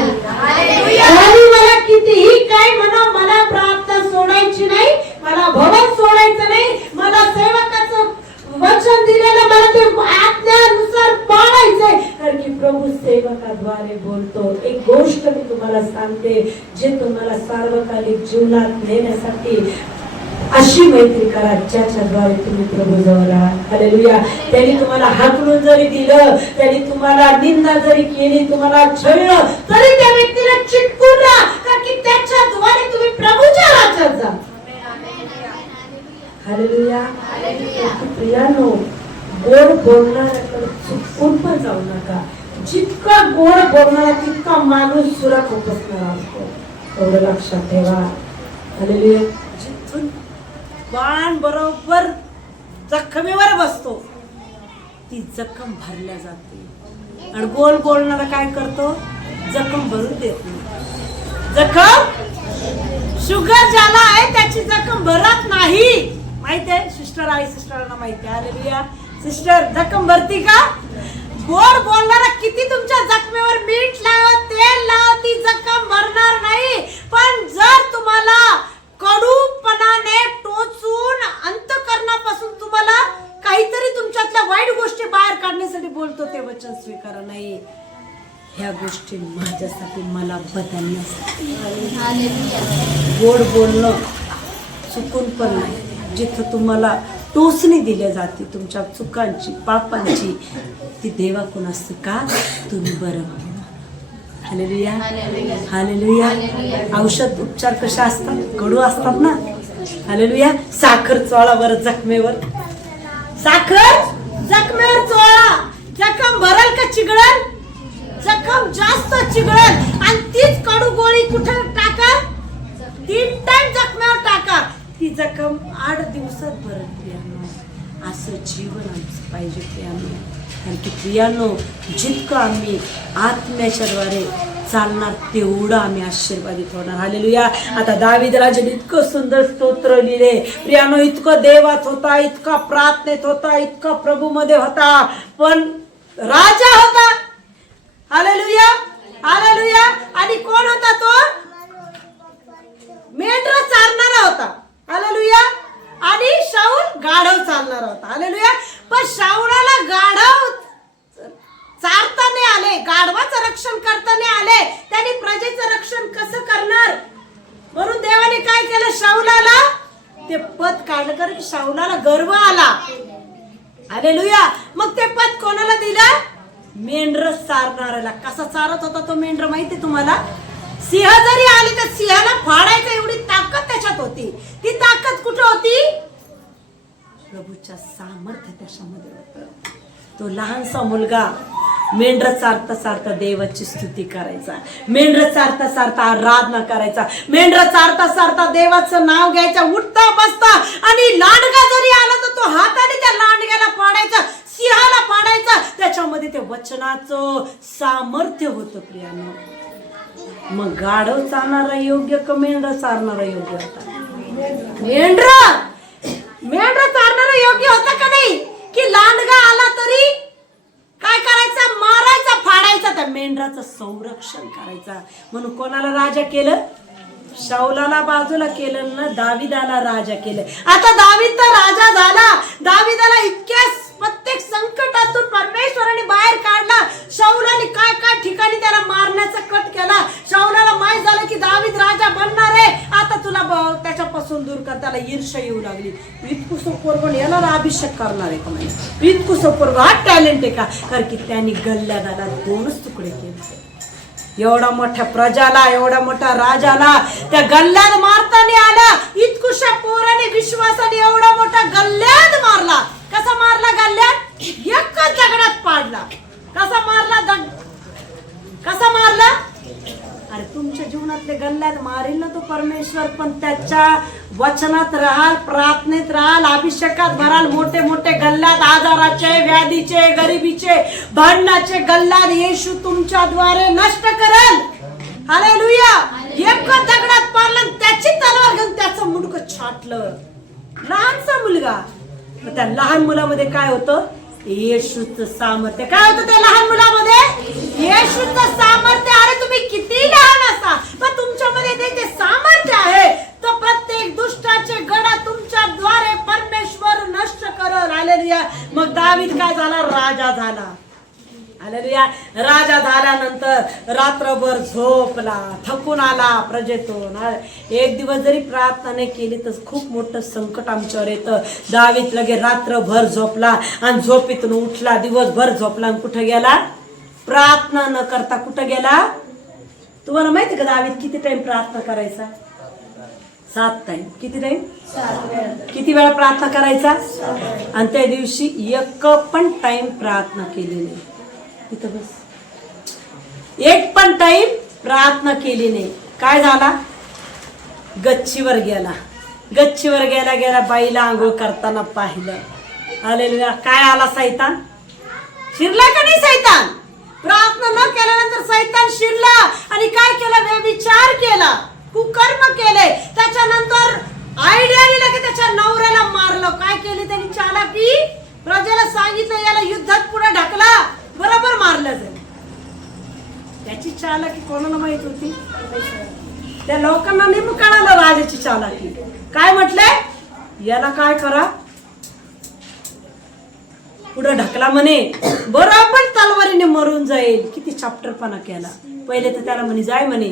मला कितीही काय म्हणा, मला प्रार्थना सोडायची नाही, मला भवन सोडायचं नाही, मला सेवकाचं वचन दिलेलं मला ते आज्ञानुसार पाळायचंय. कारण की प्रभू सेवकाद्वारे बोलतो. एक गोष्ट मी तुम्हाला सांगते, जे तुम्हाला सार्वकालिक जीवनात नेण्यासाठी अशी मैत्री करा ज्याच्याद्वारे तुम्ही प्रभू जवळ आहात. हालेलुया. त्यांनी तुम्हाला हाकलून जरी दिलं, त्यांनी तुम्हाला निंदा जरी केली, तुम्हाला छळलं, तरी त्या व्यक्तीला चिटकून राहा, कारण की त्याच्याद्वारे तुम्ही प्रभूच्या राज्यात जा. हालेलुया. प्रियानो, गोड बोलणाऱ्याकडे चुकून पण जाऊ नका. जितका गोड बोलणारा तितका माणूस सुरख उपसणारा असतो, एवढं लक्षात ठेवा. हालेलुया. जिथून बाण बरोबर जखमेवर बसतो ती जखम भरल्या जाते, आणि गोल बोलणारा काय करतो, जखम भरून देत नाही. जखम शुगर ज्याला आहे त्याची जखम भरत नाही. माहिती आहे सिस्टर, आई सिस्टरांना माहिती आहे. हालेलुया. सिस्टर जखम भरती का? गोड बोलणारा किती तुमच्या जखमेवर मीठ लाव, तेल लाव, ती जखम भरणार नाही. पण जर तुम्हाला कडूपणाने टोचून अंतःकरणापासून तुम्हाला काहीतरी तुमच्यातल्या वाईट गोष्टी बाहेर काढण्यासाठी बोलतो, ते वचन स्वीकारा. नाही, ह्या गोष्टी माझ्यासाठी मला बदल नसतं. गोड बोलणं चुकून पण नाही. जिथं तुम्हाला टोचणी दिल्या जाते तुमच्या चुकांची पापांची, ती देवाकडून असते का तुम्ही बरं व्हा. Hallelujah hallelujah. औषध उपचार कशा असतात? कडू असतात ना. हालेलुया. साखर चोळा बरं जखमेवर, साखर जखमेवर चोळा. जखम भरल का चिघळल? जखम जास्त चिघळल. आणि तीच कडू गोळी कुठे टाका? 3 टाइम जखमेवर टाका, ती जखम 8 दिवसात भरल. प्रियानो, असं जीवन आमचं पाहिजे प्रियानो. कारण की प्रियानो, जितकं आम्ही आत्म्याच्या द्वारे चालणार तेवढं आम्ही आशीर्वादित होणार. हालेलुया. आता दावीद राजाने इतकं सुंदर स्तोत्र लिहिले प्रियानो. इतकं देवात होता, इतका प्रार्थनेत होता, इतका प्रभू मध्ये होता, पण राजा होता. Hallelujah hallelujah. आणि कोण होता तो? मेंढरं चारणारा होता. हालेलुया. आणि शाऊल गाढव चालणारा होता. हालेलुया. पण शाऊलाला गाढव चारता नाही आले, गाढवाचं रक्षण करता नाही आले. त्यांनी प्रजेचं रक्षण कसं करणार? म्हणून देवाने काय केलं? शाऊलाला ते पद काढलं, कारण की शाऊलाला गर्व आला. हालेलुया. मग ते पद कोणाला दिलं? मेंढर चारणाऱ्याला. कसा चारत होता तो मेंढर माहिती तुम्हाला? सिंह जरी आली तर सिंहाला फाडायचं एवढी ताकद त्याच्यात होती. ती ताकद कुठे होती? प्रभूच्या सामर्थ्य त्याच्यामध्ये होतं. तो लहानसा मुलगा मेंढर चारता चारता देवाची स्तुती करायचा, मेंढर चारता चारता आराधना करायचा, मेंढर चारता चारता देवाचं नाव घ्यायचं, उठता बसता. आणि लांडगा जरी आला तर तो हाताने त्या लांडग्याला पाडायचा, सिंहाला पाडायचा. त्याच्यामध्ये ते वचनाचं सामर्थ्य होतं प्रियानो. मग गाढव चालणारा योग्य का मेंढर चालणारा योग्य होता? मेंढर चालणारा योग्य होता का नाही? की लांडगा आला तरी काय करायचा? मारायचा, फाडायचा. त्या मेंढराचं संरक्षण करायचा. म्हणून कोणाला राजा केलं? शाऊलाला बाजूला केलं ना, दाविदाला राजा केलं. आता दावीद तर राजा झाला. दाविदाला इतक्या प्रत्येक संकटातून परमेश्वराने बाहेर काढला. शाऊलाने काय काय ठिकाणी त्याला मारण्याचा कट केला. शाऊलाला माहित झालं की दावीद राजा बनणार आहे. आता तुला त्याच्यापासून दूर कर. त्याला ईर्ष्या येऊ लागली. इतकं सोपं याला अभिषेक करणार आहे का? म्हणजे इतकं सोपं हा टॅलेंट आहे का? कारण की त्यांनी गल्ल्यादाला 2च तुकडे केले. एवढा मोठ्या प्रजाला, एवढा मोठा राजाला त्या गल्ल्यात मारताना आला. इतकुशा पोराने विश्वासाने एवढा मोठा गल्ल्यात मारला. कसा मारला गल्ल्यात? एकच दगडात पाडला. कसा मारला? कसा मारला? अरे तुमच्या जीवनातले गल्ल्यात मारेल ना तो परमेश्वर, पण त्याच्या वचनात राहाल, प्रार्थनेत राहाल, अभिषेकात भराल. मोठे मोठे गल्ल्यात आजाराचे, व्याधीचे, गरिबीचे, भांडणाचे गल्ल्यात येशू तुमच्याद्वारे नष्ट करेल. हालेलुया. एकच दगडात पाडला, त्याची तलवार घेऊन त्याचं मुंडकं छाटलं. लहानसा मुलगा. त्या लहान मुलामध्ये काय होतं? येशूचं सामर्थ्य. काय होतं त्या लहान मुलामध्ये? येशूचं सामर्थ्य. अरे तुम्ही किती लहान असा, पण तुमच्यामध्ये ते सामर्थ्य आहे. तर प्रत्येक दुष्टाचे गडा तुमच्या द्वारे परमेश्वर नष्ट करल. हालेलुया. मग दावीद काय झाला? राजा झाला. हालेलुया. राजा झाल्यानंतर रात्रभर झोपला, थकून आला प्रजेतून. एक दिवस जरी प्रार्थना नाही केली तर खूप मोठं संकट आमच्यावर येतं. दावीद लगे रात्रभर झोपला आणि झोपेतून उठला. दिवसभर झोपला आणि कुठे गेला? प्रार्थना न करता कुठे गेला? तुम्हाला माहिती का दावीद किती टाइम प्रार्थना करायचा? 7 टाइम. किती टाइम? 7 वेळा. किती वेळा प्रार्थना करायचा? आणि त्या दिवशी एक पण टाइम प्रार्थना केली नाही. तिथं बस. एक पण टाइम प्रार्थना केली नाही. काय झाला? गच्चीवर गेला. गच्चीवर गेला गेला बाईला आंघोळ करताना पाहिलं. हालेलुया. काय आला? सैतान शिरला का नाही? सैतान प्रार्थना न केल्यानंतर सैतान शिरला आणि काय केलं? व्यभिचार केला, कुकर्म केले. त्याच्यानंतर आयडिया दिला की त्याच्या नवऱ्याला मारलं. काय केली त्यांनी? चालाकी. प्रजेला सांगितलं याला युद्धात पुढे ढकला, बरोबर मारलं जाईल. त्याची चालाकी कोणाला माहित होती? त्या लोकांना नेमकं कळालं राजाची चालाकी. काय म्हटले? याला काय करा? पुढे ढकला म्हणे, बरोबर तलवारीने मरून जाईल. किती चॅप्टरपणा केला. पहिले तर त्याला म्हणे जाय म्हणे,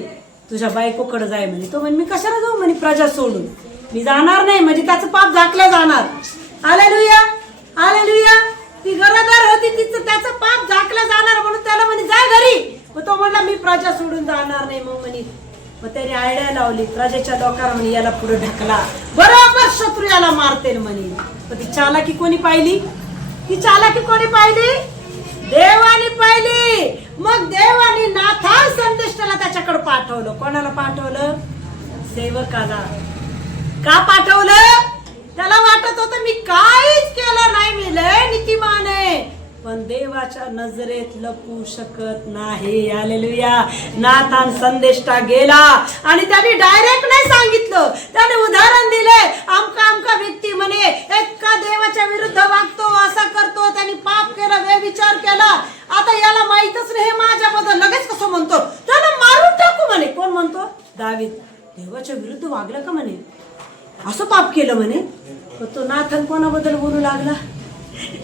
तुझ्या बायकोकडे जाय म्हणे. तो म्हणे मी कशाला जाऊ म्हणे प्रजा सोडून, मी जाणार नाही, म्हणजे त्याचं पाप झाकलं जाणार. Hallelujah, hallelujah. ती घरदार होती, तिचं त्याचं पाप झाकलं जाणार म्हणून त्याला म्हणे जाय घरी. मग तो म्हणला मी प्रजा सोडून जाणार नाही. मग म्हणे, मग त्याने आयडिया लावली प्रजेच्या लोकांना म्हणे याला पुढे ढकला, बरोबर शत्रू याला मारतील म्हणे. पण ती चालाकी कोणी पाहिली? ती चालाकी कोणी पाहिली? देवाने पाहिली. मग देवाने नाथान संदेष्टाला त्याच्याकडे पाठवलं. कोणाला पाठवलं? सेवकाला. का पाठवलं? त्याला वाटत होतं मी काहीच केलं नाही, मी लय नीतिमान आहे, पण देवाच्या नजरेत लपू शकत नाही. हालेलुया. नाथान संदेष्टा गेला आणि त्याने डायरेक्ट नाही सांगितलं, त्याने उदाहरण दिले. आमका व्यक्ती म्हणे एका देवाच्या विरुद्ध वागतो, असा करतो, त्याने पाप केला, व्यभिचार केला, आता याला माहितच नाही हे माझ्याबद्दल, लगेच कसं म्हणतो त्याला मारून टाकू म्हणे. कोण म्हणतो? दावीद. देवाच्या विरुद्ध वागला का म्हणे, असं पाप केलं म्हणे. तो नाथन कोणाबद्दल बोलू लागला?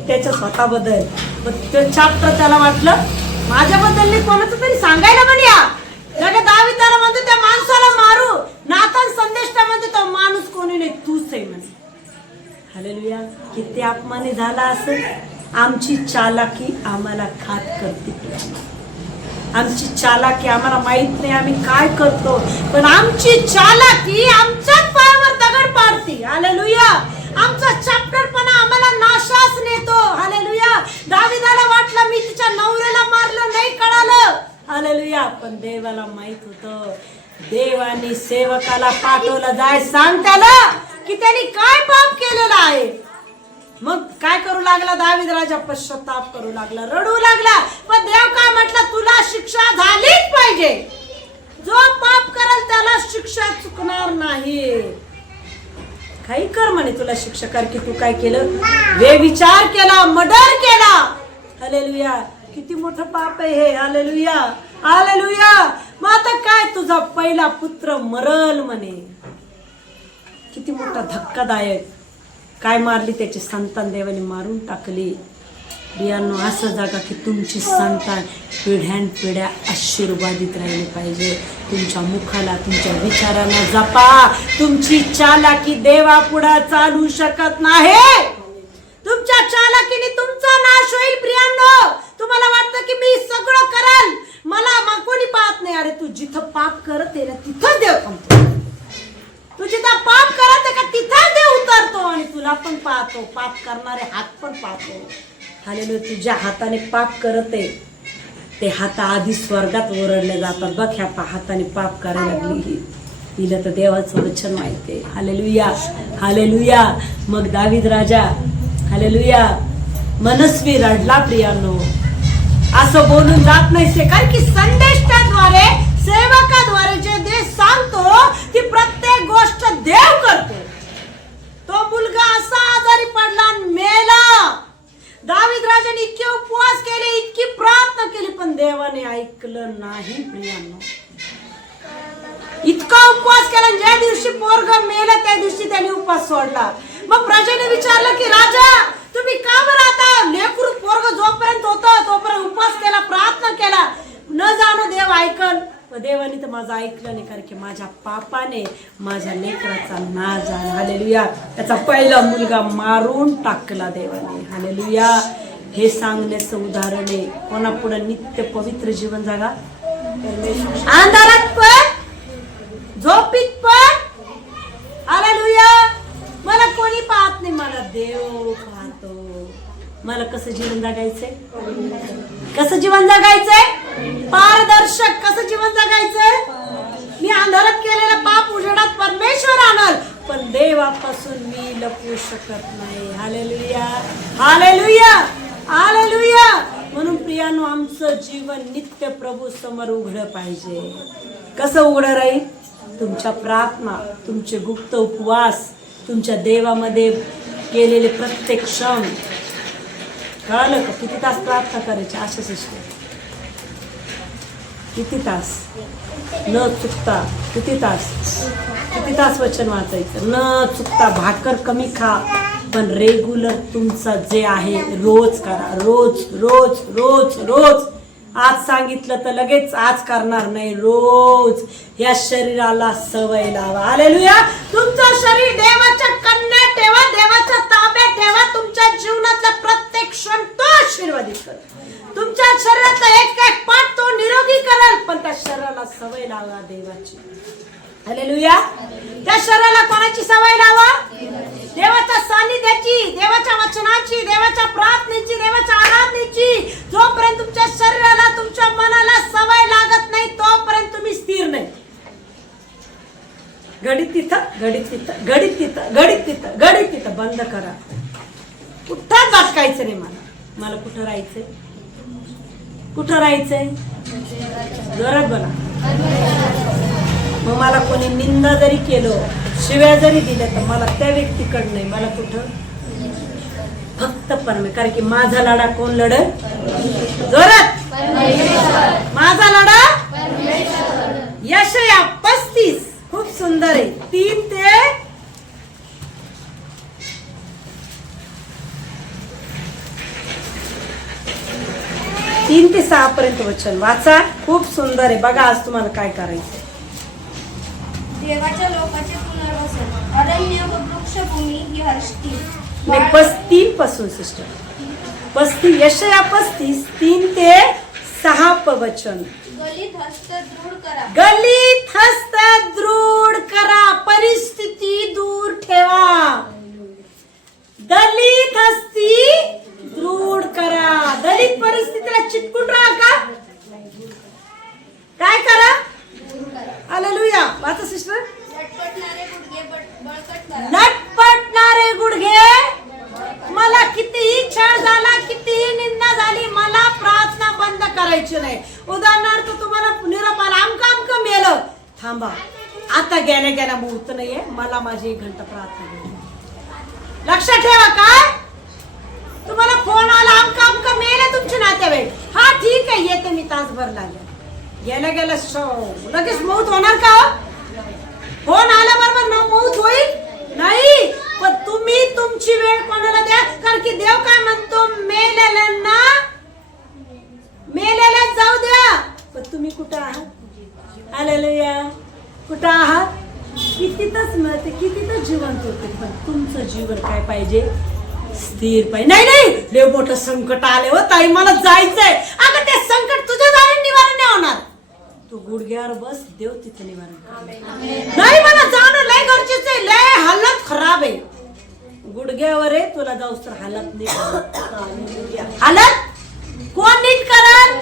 त्याच्या स्वतःबद्दल. मग ते चॅप्टर त्याला वाटलं माझ्याबद्दल नाही, कोणाचं तरी सांगायला म्हणे. या दावीद त्याला म्हणतो त्या माणसाला मारू. नाथन संदेष्टा म्हणतो तो माणूस कोणी नाही, तूच आहे म्हणे. हालेलुया. किती अपमानी झाला असेल. आमची चालाकी आम्हाला खात करते. आमची चालाकी आम्हाला माहित नाही आम्ही काय करतो, पण आमची चालाकी आमच्याच पायावर दगड पाडते. हालेलुया. आमचा चॅप्टरपणा आम्हाला नाशास नेतो. हालेलुया. दाविदाला वाटलं मी तिच्या नवऱ्याला मारलं, नाही कळालं. हालेलुया. पण देवाला माहित होतं. देवाने सेवकाला पाठवलं, जाय सांग त्याला की त्यांनी काय पाप केलेलं आहे. मग काय करू लागला दावीद राजा? पश्चाताप करू लागला, रडू लागला. पण देव काय म्हटलं? तुला शिक्षा झालीच पाहिजे. जो पाप करेल त्याला शिक्षा चुकणार नाही. काही कर म्हणे, तुला शिक्षा कर. की तू काय केलं? व्यभिचार केला, मर्डर केला. हालेलुया. किती मोठं पाप आहे हे. Hallelujah, hallelujah. मग आता काय? तुझा पहिला पुत्र मरल म्हणे. किती मोठा धक्कादायक. काय मारली? त्याची संतान देवाने मारून टाकली. प्रियांनो, असं जागा की तुमची संतान पिढ्यानपिढ्या आशीर्वादित राहिली पाहिजे. तुमच्या मुखाला, तुमच्या विचारांना जपा. तुमची चालाकी देवापुढे चालू शकत नाही. तुमच्या चालाकीने तुमचा नाश होईल. प्रियांनो, तुम्हाला वाटतं की मी सगळं कराल, मला कोणी पाहत नाही. अरे तू जिथं पाप करत आहे ना तिथं देव थांबतो. तू जिथं पाप करत आहे का तिथं देव उतरतो आणि तुला पण पाहतो. पाप करणारे हात पण पाहतो. हालेलुया. तुझ्या हाताने पाप करत आहे ते हात आधी स्वर्गात ओरडले जातात. बघ ह्या हाताने पाप करायला लागली, हिला तर देवाचं वचन माहिती आहे. Hallelujah, hallelujah. मग दावीद राजा, हालेलुया, मनस्वी रडला. प्रियांनो, असं बोलून जात नाही. कारण की संदेशाद्वारे, सेवकाद्वारे जे देव सांगतो ती प्रत्येक गोष्ट देव करतो. तो मुलगा असा आजारी पडला आणि मेला. दावीद राजाने इतके उपवास केले, इतकी प्रार्थना केली, पण देवाने ऐकलं नाही. प्रियांनो, इतका उपवास केला, ज्या दिवशी पोरगा मेला त्या दिवशी त्यांनी उपवास सोडला. मग प्रजेने विचारलं की राजा तुम्ही का बरं आता लेकरू पोरग जोपर्यंत होतं तोपर्यंत उपवास केला, प्रार्थना केला, न जाणू देव ऐकल. देवाने तर माझं ऐकलं नाही, कारण की माझ्या पापाने माझ्या लेकराचा नाश झाला. हालेलुया. त्याचा पहिला मुलगा मारून टाकला देवाने. हालेलुया. हे सांगण्याचं उदाहरण आहे. कोणापुढे? नित्य पवित्र जीवन जगा, अंधारात पण, झोपीत पण. हालेलुया. मला कोणी पाहत नाही, मला देव पाहतो. मला कसं जीवन जगायचंय? कसं जीवन जगायचंय? पारदर्शक कसं जीवन जगायचंय? मी अंधारात केलेला पाप उजेडात परमेश्वर आणल, पण देवापासून मी लपवू शकत नाही. Hallelujah, hallelujah, hallelujah. म्हणून प्रियांनो, आमचं जीवन नित्य प्रभू समोर उघडं पाहिजे. कसं उघडं राहील? तुमच्या प्रार्थना, तुमचे गुप्त उपवास, तुमच्या देवामध्ये केलेले प्रत्येक क्षण. कळालं का? किती तास प्रार्थना करायची? अशा शिष्य किती तास न चुकता, किती तास वचन वाचायचं न चुकता. भाकर कमी खा, पण रेग्युलर तुमचं जे आहे रोज करा, रोज रोज रोज रोज. आज सांगितलं तर लगेच आज करणार नाही, रोज या शरीराला सवय लावा. हालेलुया. तुमचं शरीर देवाच्या कन्या ठेवा, देवाच्या ताब्यात ठेवा. तुमच्या जीवनातला प्रत्येक क्षण तो आशीर्वादित करेल. तुमच्या शरीराचा एक एक पार्ट तो निरोगी करेल, पण त्या शरीराला सवय लावा देवाची. हालेलुया. त्या शरीराला कोणाची सवय लावा? देवाच्या सानिध्याची, देवाच्या वचनाची, देवाच्या प्रार्थनेची, देवाच्या आराधनेची. जोपर्यंत तुमच्या शरीराला, तुमच्या मनाला सवय लागत नाही तोपर्यंत तुम्ही स्थिर नाही. घडीत तिथं, घडीत तिथं, घडीत तिथं, घडीत तिथं, घडीत तिथं. बंद करा. कुठं भटकायचं नाही. मला कुठं राहायचंय? कुठं राहायचंय? जोरात बोला. मग मला कोणी निंदा जरी केलं, शिव्या जरी दिल्या, तर मला त्या व्यक्तीकडं नाही, मला कुठं? फक्त परमेश्वर. कारण की माझा लढा कोण लढल? जोरात. माझा लढा यशया 35 खूप सुंदर आहे. 3 ते 6 पर्यंत वचन वाचा. खूप सुंदर आहे. बघा आज तुम्हाला काय करायचं. देवाच्या लोकांचे पुनर्वसन, अरण्य व वृक्षभूमी ही हर्षतील. 35 पासून सिस्टर. 35 यशया 35 3 ते 6 वचन. गलित हस्त दृढ करा. गलित हस्त दृढ करा. परिस्थिती दूर ठेवा. दलित हस्ती दृढ करा. दलित परिस्थितीला चिटकून राहा का? काय करा? हालेलुया. वाचा सिस्टर. लटपटणारे गुडघे बळकट करा. लटपटणारे गुडघे. मला कितीही छळ झाला, कितीही निंदा झाली, मला प्रार्थना बंद करायची नाही. उदाहरणार्थ तुम्हाला निरोप आला, आमकं मेलं, थांबा, आता गेल्या गेल्या मुहूर्त नाहीये, मला माझी 1 घंटा प्रार्थना करू. लक्षात ठेवा. काय तुम्हाला फोन आला, आमकं मेले तुमचे नातेवाईक, हा ठीक आहे येते मी, तासभर लागले. गेल्या गेल्या लगेच मौत होणार का? फोन आल्याबरोबर मौत होईल नाही. पण तुम्ही तुमची वेळ कोणाला द्या. कारण की देव काय म्हणतो? मेलेल्यांना मेलेल्याच जाऊ द्या. पण तुम्ही कुठं आहात? हालेलुया. कुठं आहात? कितीतच मिळते, कितीतच जिवंत होते, पण तुमचं जीवन काय पाहिजे? स्थिर पाहिजे. नाही नाही, देव मोठं संकट आले हो ताई, मला जायचंय. अगं ते संकट तुझ्या जाणे निवारण नाही होणार. तू गुडघ्यावर बस, देव तिथे निवारण. नाही मला जाणं लय गरजेचं आहे, लय हालत खराब आहे. गुडघ्यावर आहे, तुला जाऊस तर हालत नाही. हालत कोण नीट करल?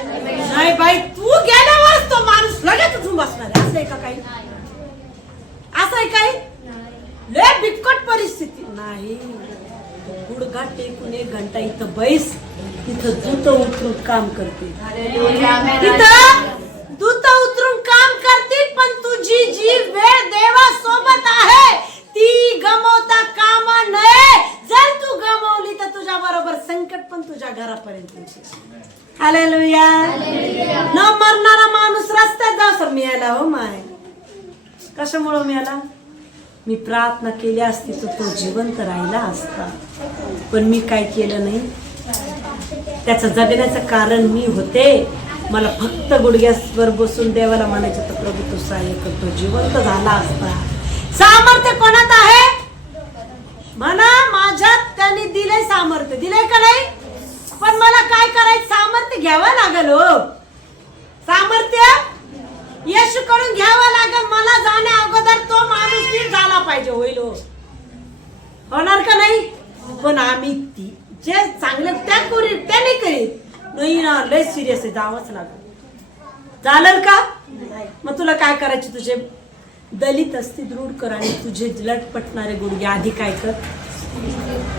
नाही बाई, तू गेल्यावरच तो माणूस लगेच उठून बसणार. असं आहे का काही? असं आहे काही? लय बिकट परिस्थिती नाही. गुडघा टेकून 1 घंटा इथं बैस, तिथं दूत उतरून काम करते. तिथं दूत उतरून काम करतील. पण तुझी जी वेळ देवा सोबत आहे ती गमवता कामा नये. जर तू गमवली तर तुझ्या बरोबर संकट पण तुझ्या घरापर्यंत येईल. हालेलुया. न मरणारा माणूस रस्त्यात जासर मिळाला हो माय. कशामुळं मिळाला? मी प्रार्थना केली असती तर तो जिवंत राहिला असता. पण मी काय केलं नाही. त्याचं जगण्याचं कारण मी होते. मला फक्त गुडघ्यावर बसून देवाला म्हणायचं तर प्रभू तू सहाय्य करतो, जिवंत झाला असता. सामर्थ्य कोणात आहे? म्हणा माझ्यात त्यांनी दिलंय सामर्थ्य. दिलंय का नाही? पण मला काय करायचं? सामर्थ्य घ्यावं लागल हो. सामर्थ्य येशूकडून घ्यावं लागेल. मला जाण्या अगोदर तो माणूस नीट झाला पाहिजे. होईल हो. होणार का नाही? पण आम्ही ती जे चांगलं त्या करीत त्या नाही करीत. नाही ना, लय सिरियस आहे, जावंच लागेल. चालेल का? मग तुला काय करायचे? तुझे दलित असती दृढ कर आणि तुझे लटपटणारे गुडघे आधी काय कर?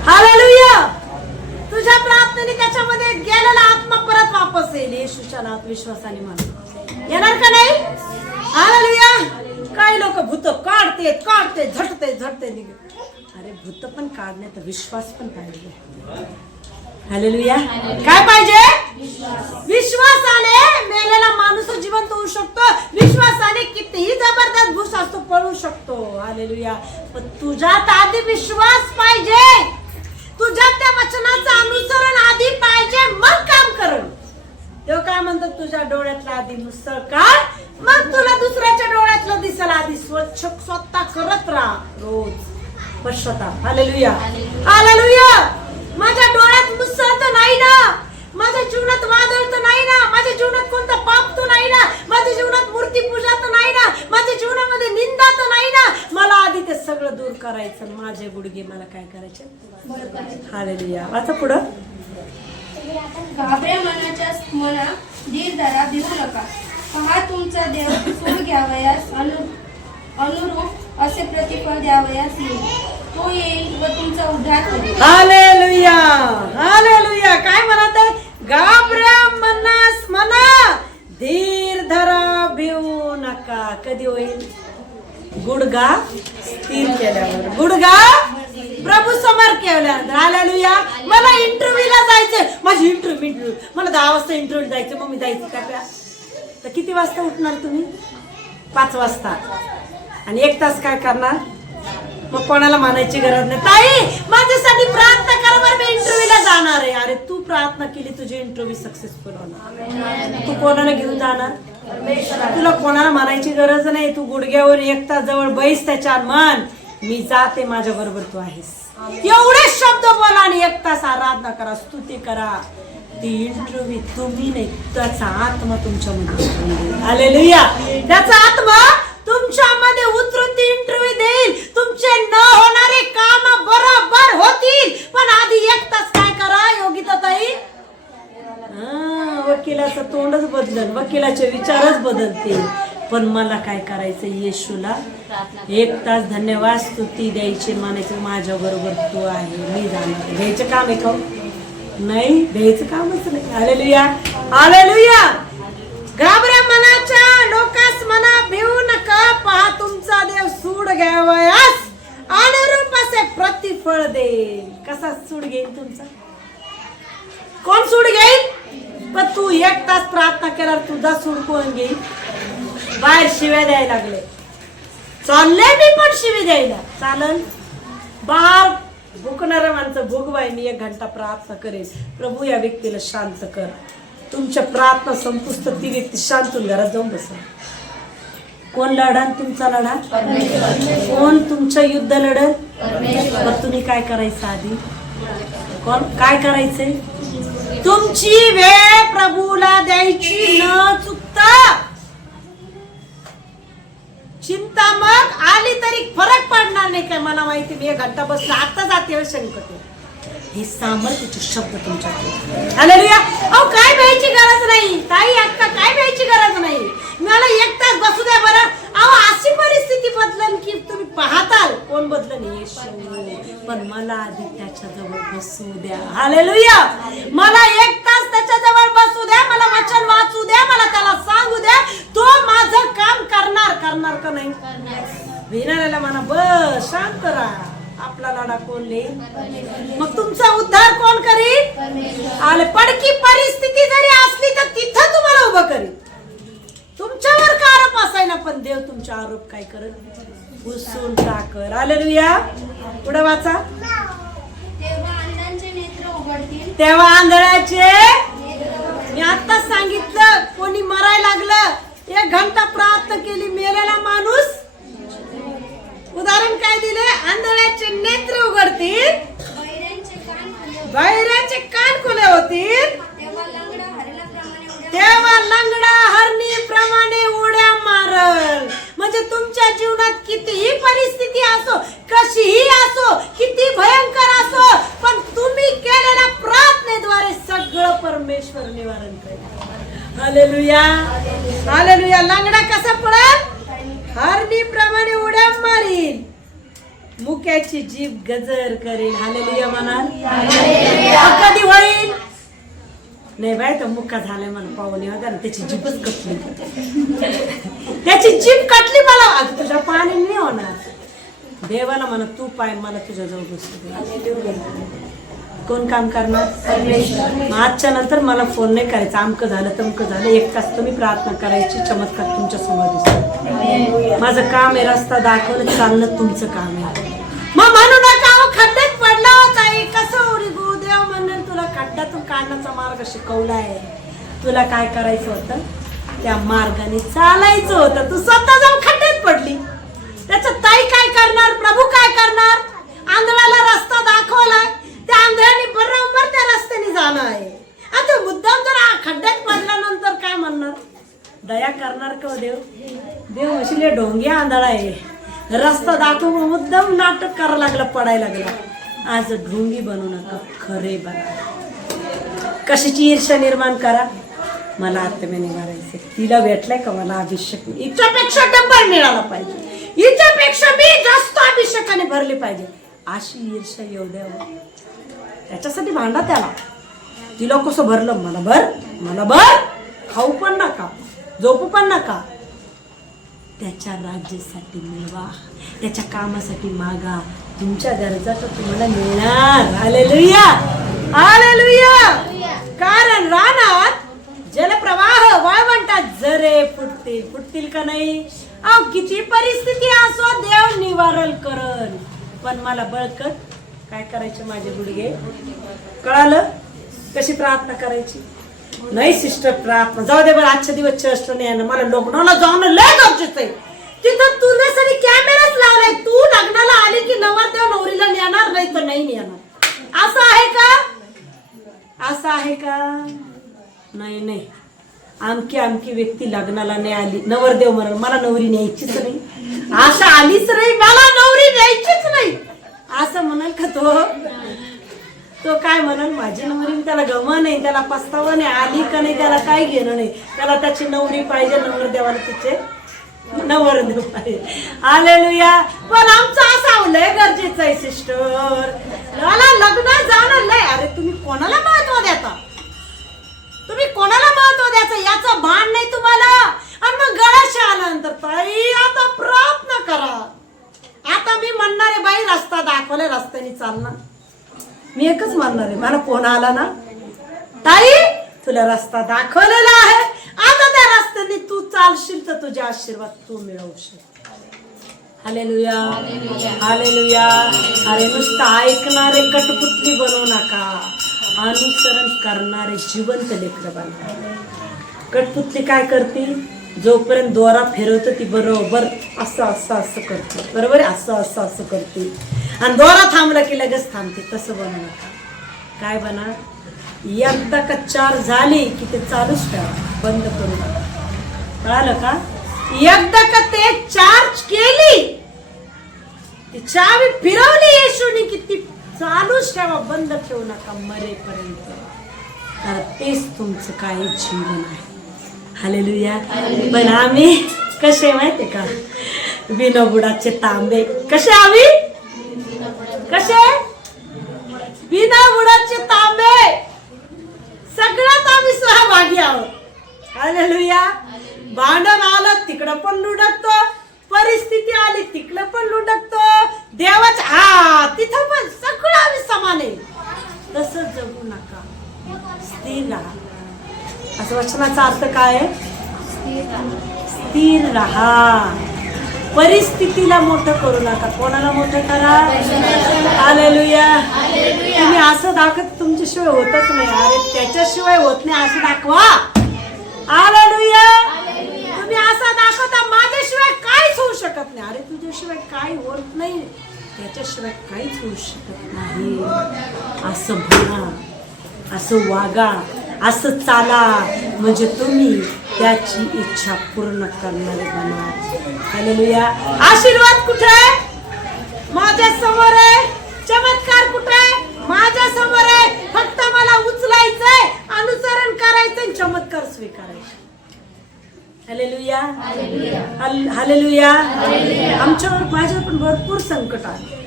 हालेलुया. तुझ्या प्रार्थनेने त्याच्यामध्ये गेलेला आत्मा परत वापस येईल. येशूच्या नावात विश्वासाने म्हणा. येणार का नाही? हालेलुया. काही लोक भूत काढते झटते निघत. अरे भूत पण काढण्यात विश्वास पण पाहिजे. हालेलुया. काय पाहिजे? विश्वासाने मेलेला माणूस जिवंत होऊ शकतो. विश्वासाने कितीही जबरदस्त भूत असतो पळू शकतो. हालेलुया. पण तुझ्यात आधी विश्वास पाहिजे. तुझ्या त्या वचनाचं अनुसरण आधी पाहिजे, मग काम करण. तेव्हा काय म्हणतात, तुझ्या डोळ्यातला आधी मुसळ काढ, मग तुला दुसऱ्याच्या डोळ्यातलं दिसल. आधी स्वतः करत राहा रोज पश्चाताप. Hallelujah hallelujah. माझ्या डोळ्यात मुसळ तर नाही ना, माझ्या जीवनात वादळ तर नाही ना, माझ्या जीवनात कोणता पाप तर नाही ना, माझ्या जीवनात मूर्ती पूजा तर नाही ना, माझ्या जीवनामध्ये निंदा तर नाही ना. मला आधी ते सगळं दूर करायचं. माझे गुडघे मला काय करायचे? हालेलुया. वाचा पुढं. घाबऱ्या मनाच्या मना धीर धरा, भिवू नका. पहा तुमचा देव सूड घ्यावयास अनुरूप असे प्रतिफळ द्यावयास येईल. तो येईल व तुमचा उद्धार करेल. Hallelujah hallelujah. काय म्हणत आहे? घाबऱ्या मनास म्हणा धीर धरा, भिवू नका. कधी होईल? गुडघा स्थिर केल्यावर, गुडघा प्रभू समोर केल्यानंतर. हालेलुया. मला इंटरव्ह्यूला जायचंय, माझी इंटरव्ह्यू, मला 10 वाजता इंटरव्ह्यू जायचं. मग मी जायचं का? तर किती वाजता उठणार तुम्ही? 5 वाजता. आणि 1 तास काय करणार? मग कोणाला मानायची गरज नाही. ताई माझ्यासाठी प्रार्थना कर, बरं मी इंटरव्ह्यूला जाणार आहे. अरे तू प्रार्थना केली, तुझी इंटरव्ह्यू सक्सेसफुल होणार. तू कोणाला घेऊन जाणार? तुला कोणाला मानायची गरज नाही. तू गुडघ्यावर 1 तास जवळ बैस, त्याच्या मन मी जाते, माझ्या बरोबर तू आहेस. एवढे शब्द बोला आणि 1 तास आराधना करा, स्तुती करा. ती इंटरव्ह्यू तुम्ही नाही, त्याचा आत्मा तुमच्यामध्ये. हालेलुया. त्याचा आत्मा तुमच्यामध्ये उतरून ती इंटरव्ह्यू देईल. तुमचे न होणारे काम बरोबर होतील. पण आधी 1 तास काय करा योगिता ताई? वकिलाचं तोंडच बदलन, वकिलाचे विचारच बदलतील. पण मला काय करायचं? येशूला 1 तास धन्यवाद स्तुती द्यायची, मानायचं माझ्या बरोबर तू आहे, मी जाणार. द्यायचं काम आहे का? नाही, द्यायचं कामच नाही. Hallelujah hallelujah. घाबऱ्या मनाच्या लोकास म्हणा भिवू नका. पहा तुमचा देव सूड घ्यावयास अनुरूप असे प्रतिफळ देईल. कसा सूड घेईल तुमचा? कोण सूड घेईल? पण तू 1 तास प्रार्थना केल्यावर तुझा सूड कोण घेईल? बाहेर शिव्या द्यायला लागले, चालले मी पण शिवी द्यायला. चालन बाहेर भुकणाऱ्या माणसं भुकवाय. मी 1 घंटा प्रार्थना करेन, प्रभू या व्यक्तीला शांत कर. तुमच्या प्रार्थना संपुष्ट ती व्यक्ती शांत होऊन घरात जाऊन बसा. कोण लढण तुमचा लढा? कोण तुमचं युद्ध लढल? मग तुम्ही काय करायचं आधी? कोण काय करायचंय? तुमची वेळ प्रभूला द्यायची न चुकता. चिंता मग आली तरी फरक पडणार नाही. काय मला माहिती, मी 1 घंटा बसला, आता जाते संकट. हे सामर्थ्याचे शब्द तुमच्याकडे. हालेलुया. अहो काय भ्यायची गरज नाही ताई, अक्का काय भ्यायची गरज नाही. मला 1 तास बसू द्या बरं. अहो अशी परिस्थिती बदलन की तुम्ही पाहताल. कोण बदलन? येशू. पण मला आधी त्याच्याजवळ बसू द्या. हालेलुया. मला 1 तास त्याच्याजवळ बसू द्या, मला वचन वाचू द्या, मला त्याला सांगू द्या. तो माझं काम करणार का नाही? विनाऱ्याला म्हणा बस शांत राहा. आपला लढा कोण लिहिल? मग तुमचा उद्धार कोण करील? आले पडकी परिस्थिती जरी असली तर तिथं तुम्हाला उभं करील. तुमच्यावर का आरोप असायला, पण देव तुमचा आरोप काय करत? पुसून टाकर. हालेलुया. पुढे वाचा. तेव्हा अंधांचे नेत्र उघडतील. तेव्हा आंधळ्याचे, मी आत्ताच सांगितलं, कोणी मरायला लागलं, 1 घंटा प्रार्थना केली, मेलेला माणूस, उदाहरण काय दिले? आंधळ्याचे नेत्र उघडतील, बहिऱ्याचे कान खुले होतील, तेव्हा लंगडा हरणीप्रमाणे उड्या मारल. म्हणजे तुमच्या जीवनात कितीही परिस्थिती असो, कशीही असो, किती भयंकर असो, पण तुम्ही केलेल्या प्रार्थनेद्वारे सगळं परमेश्वर निवारण करेल. Hallelujah hallelujah. लंगडा कसा पडेल? हरणीप्रमाणे उड्या मारील, मुक्याची जीभ गजर करेल. हालेलुया म्हणाल. कधी होईल? नाही बाय, तर मुक्का झालाय म्हणा, पाहुणे होता ना, त्याची जीभच कटली, त्याची जीभ कटली. मला तुझ्या पाणी नाही होणार. देवाला म्हणा तू पाय मला तुझ्याजवळ बसू. कोण काम करणार? आजच्या नंतर मला फोन नाही करायचा, अमकं झालं तमकं झालं. 1 तास तुम्ही प्रार्थना करायची, चमत्कार तुमच्या समोर दिसतो. माझं काम आहे रस्ता दाखवणं, चालणं तुमचं काम आहे. मग म्हणू नका खड्ड्यात पडला ताई कसं उडीगू देव म्हणून तुला खड्ड्यातून काढण्याचा मार्ग शिकवलाय. तुला काय करायचं होतं, त्या मार्गाने चालायचं होतं. तू स्वतः जाऊन खड्ड्यात पडली. त्याच्यात ताई काय करणार, प्रभू काय करणार? आंधळ्याला रस्ता दाखवलाय, त्या आंधळ्याने बरोबर त्या रस्त्याने जाणं आहे. आता मुद्दाम जर खड्ड्यात पडल्यानंतर काय म्हणणार, दया करणार का देव? देव अशी ढोंगी आंधळा आहे, रस्ता दाखवून मुद्दाम नाटक करायला लागलं, पडायला लागला. आज ढोंगी बनू नका, खरे बना. कशाची ईर्ष्या निर्माण करा, मला आत्म्याने मारायचे, तिला भेटलाय का मला अभिषेक, हिच्यापेक्षा डबल मिळाला पाहिजे, हिच्यापेक्षा मी जास्त अभिषेकाने भरले पाहिजे, अशी ईर्ष्या येऊ द्यावं. त्याच्यासाठी भांडा त्याला. तिला कसं भरलं, मला भर, खाऊ पण नका, झोपू पण नका. त्याच्या राज्यासाठी मिळवा, त्याच्या कामासाठी मागा, तुमच्या गरजा तर तुम्हाला मिळणार. Hallelujah, hallelujah. कारण रानात जलप्रवाह वाळवंटात झरे फुटतील का नाही? अहो किती परिस्थिती असो, देव निवारण करल. पण मला बळकट काय करायचे माझे गुडघे, कळालं? कशी प्रार्थना करायची? नाही सिस्टर प्रार्थना जाऊ दे बरं, आजच्या दिवस चर्च नाही आहे ना, मला लग्नाला जाऊन लय गरजेचं आहे. तिथं तुझ्यासाठी कॅमेराच लावलाय, तू लग्नाला आली की नवरदेव नवरीला नेणार, नाही तर नाही नेणार. असं आहे का? असं आहे का? नाही. आमकी व्यक्ती लग्नाला नाही आली, नवरदेव म्हणून मला नवरी न्यायचीच नाही, आशा आलीच नाही, मला नवरी न्यायचीच नाही असं म्हणाल का तो काय म्हणाल, माझी नवरी, त्याला गम नाही, त्याला पस्तावा नाही, आली का नाही त्याला काय घेणं नाही, त्याला त्याची नवरी पाहिजे, नवरदेवाला तिचे नवरदेव पाहिजे. हालेलुया. पण आमचं असं लय गरजेचं आहे सिस्टर, मला लग्नात जाणं लय. अरे तुम्ही कोणाला महत्व देता, तुम्ही कोणाला महत्व द्यायचं याचं भान नाही तुम्हाला. आणि मग गळाशी आल्यानंतर ताई आता प्रयत्न करा. आता मी म्हणणार आहे बाई, रस्ता दाखवलाय, रस्त्याने चालणार. मी एकच म्हणणार आहे, मला फोन आला ना, ताई तुला रस्ता दाखवलेला आहे, आता त्या रस्त्याने तू चालशील तर तुझे आशीर्वाद तू मिळवशील. Hallelujah, hallelujah. अरे नुसतं ऐकणारे कटपुतली बनवू नका, अनुसरण करणारे जिवंत लेकरं बनवा. कटपुतली काय करते, जोपर्यंत दोरा फिरवतं ती बरोबर असं करते, बरोबर असं करते, आणि दोरा थांबला की लगेच थांबते. तसं बनवू नका. काय बना, एकदा का चार झाली की ते चालूच ठेवा, बंद करू नका. कळालं का? एकदा का ते चार्ज केली, ती चावी फिरवली येशूनी की ती चालूच ठेवा, बंद ठेवू नका मरेपर्यंत. तर तेच तुमचं काय जीवन आहे. हालेलुया. पण आम्ही कसे माहितीये का, बिनबुडाचे तांबे. कसे आम्ही, कसे बिनबुडाचे तांबे, सगळ्यात आम्ही सहभागी आहोत. हालेलुया. भांडण आलं तिकडं पण लुडकतो, परिस्थिती आली तिकडं पण लुडकतो, देवाच्या तिथं पण सगळं आम्ही समान आहे. तसं जगू नका, स्थिर राहा. असं वचनाचा अर्थ काय आहे? स्थिर राहा. परिस्थितीला मोठं करू नका, कोणाला मोठं करा. हालेलुया. तुम्ही असं दाखवत तुमच्याशिवाय होतच नाही, अरे त्याच्याशिवाय होत नाही असं दाखवा. हालेलुया. तुम्ही असं दाखवता माझ्याशिवाय काहीच होऊ शकत नाही, अरे तुझ्याशिवाय काही होत नाही, त्याच्याशिवाय काहीच होऊ शकत नाही असं म्हणा, असं वागा, असं चाला, म्हणजे तुम्ही त्याची इच्छा पूर्ण करणारे बना. हालेलुया. आशीर्वाद कुठे आहे? माझ्या समोर आहे. चमत्कार कुठे आहे? माझ्या समोर आहे. फक्त मला उचलायचंय, अनुसरण करायचंय, चमत्कार स्वीकारायचे. Hallelujah, hallelujah. आमच्यावर माझ्यावर पण भरपूर संकट आले,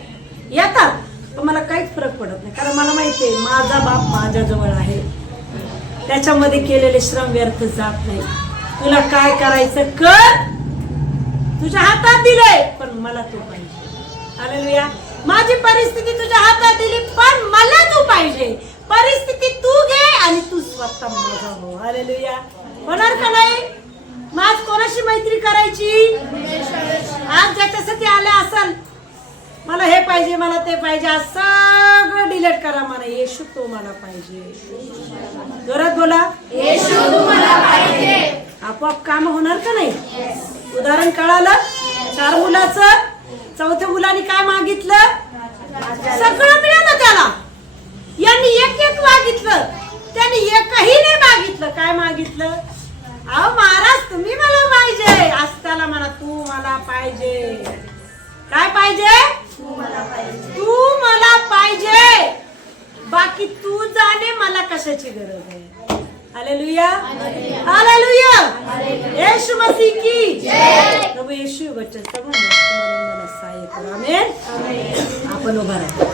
येतात, पण मला काहीच फरक पडत नाही, कारण मला माहिती आहे माझा बाप माझ्याजवळ आहे, त्याच्यामध्ये केलेले श्रम व्यर्थ जात नाही. तुला काय करायचं कर, तुझ्या हातात दिलंय, पण मला तू पाहिजे. हालेलुया. माझी परिस्थिती तुझ्या हातात दिली, पण मला तू पाहिजे. परिस्थिती तू घे आणि तू स्वतः माझा हो. हालेलुया. होणार का नाही? आज कोणाशी मैत्री करायची? आज ज्याच्यासाठी आले असेल मला हे पाहिजे, मला ते पाहिजे, आज सगळं डिलीट करा. मला येशू तो मला पाहिजे. जोरात बोला, येशू तुम्हाला पाहिजे. आपोआप काम होणार का नाही? उदाहरण कळालं? 4 मुलाचं, 4थ्या मुलाने काय मागितलं? सगळं मिळालं त्याला. यांनी एक मागितलं, त्यांनी एकही नाही मागितलं. काय मागितलं? अहो महाराज तुम्ही मला पाहिजे. आज त्याला म्हणा तू मला पाहिजे. काय पाहिजे? तू मला पाहिजे. बाकी तू जाणे मला कशाची गरज आहे. Hallelujah, hallelujah. येशू मसीह की जय. प्रभू येशू बच्चे तुम्हाला सहाय्य करा. आमेन. आपण उभा राहा.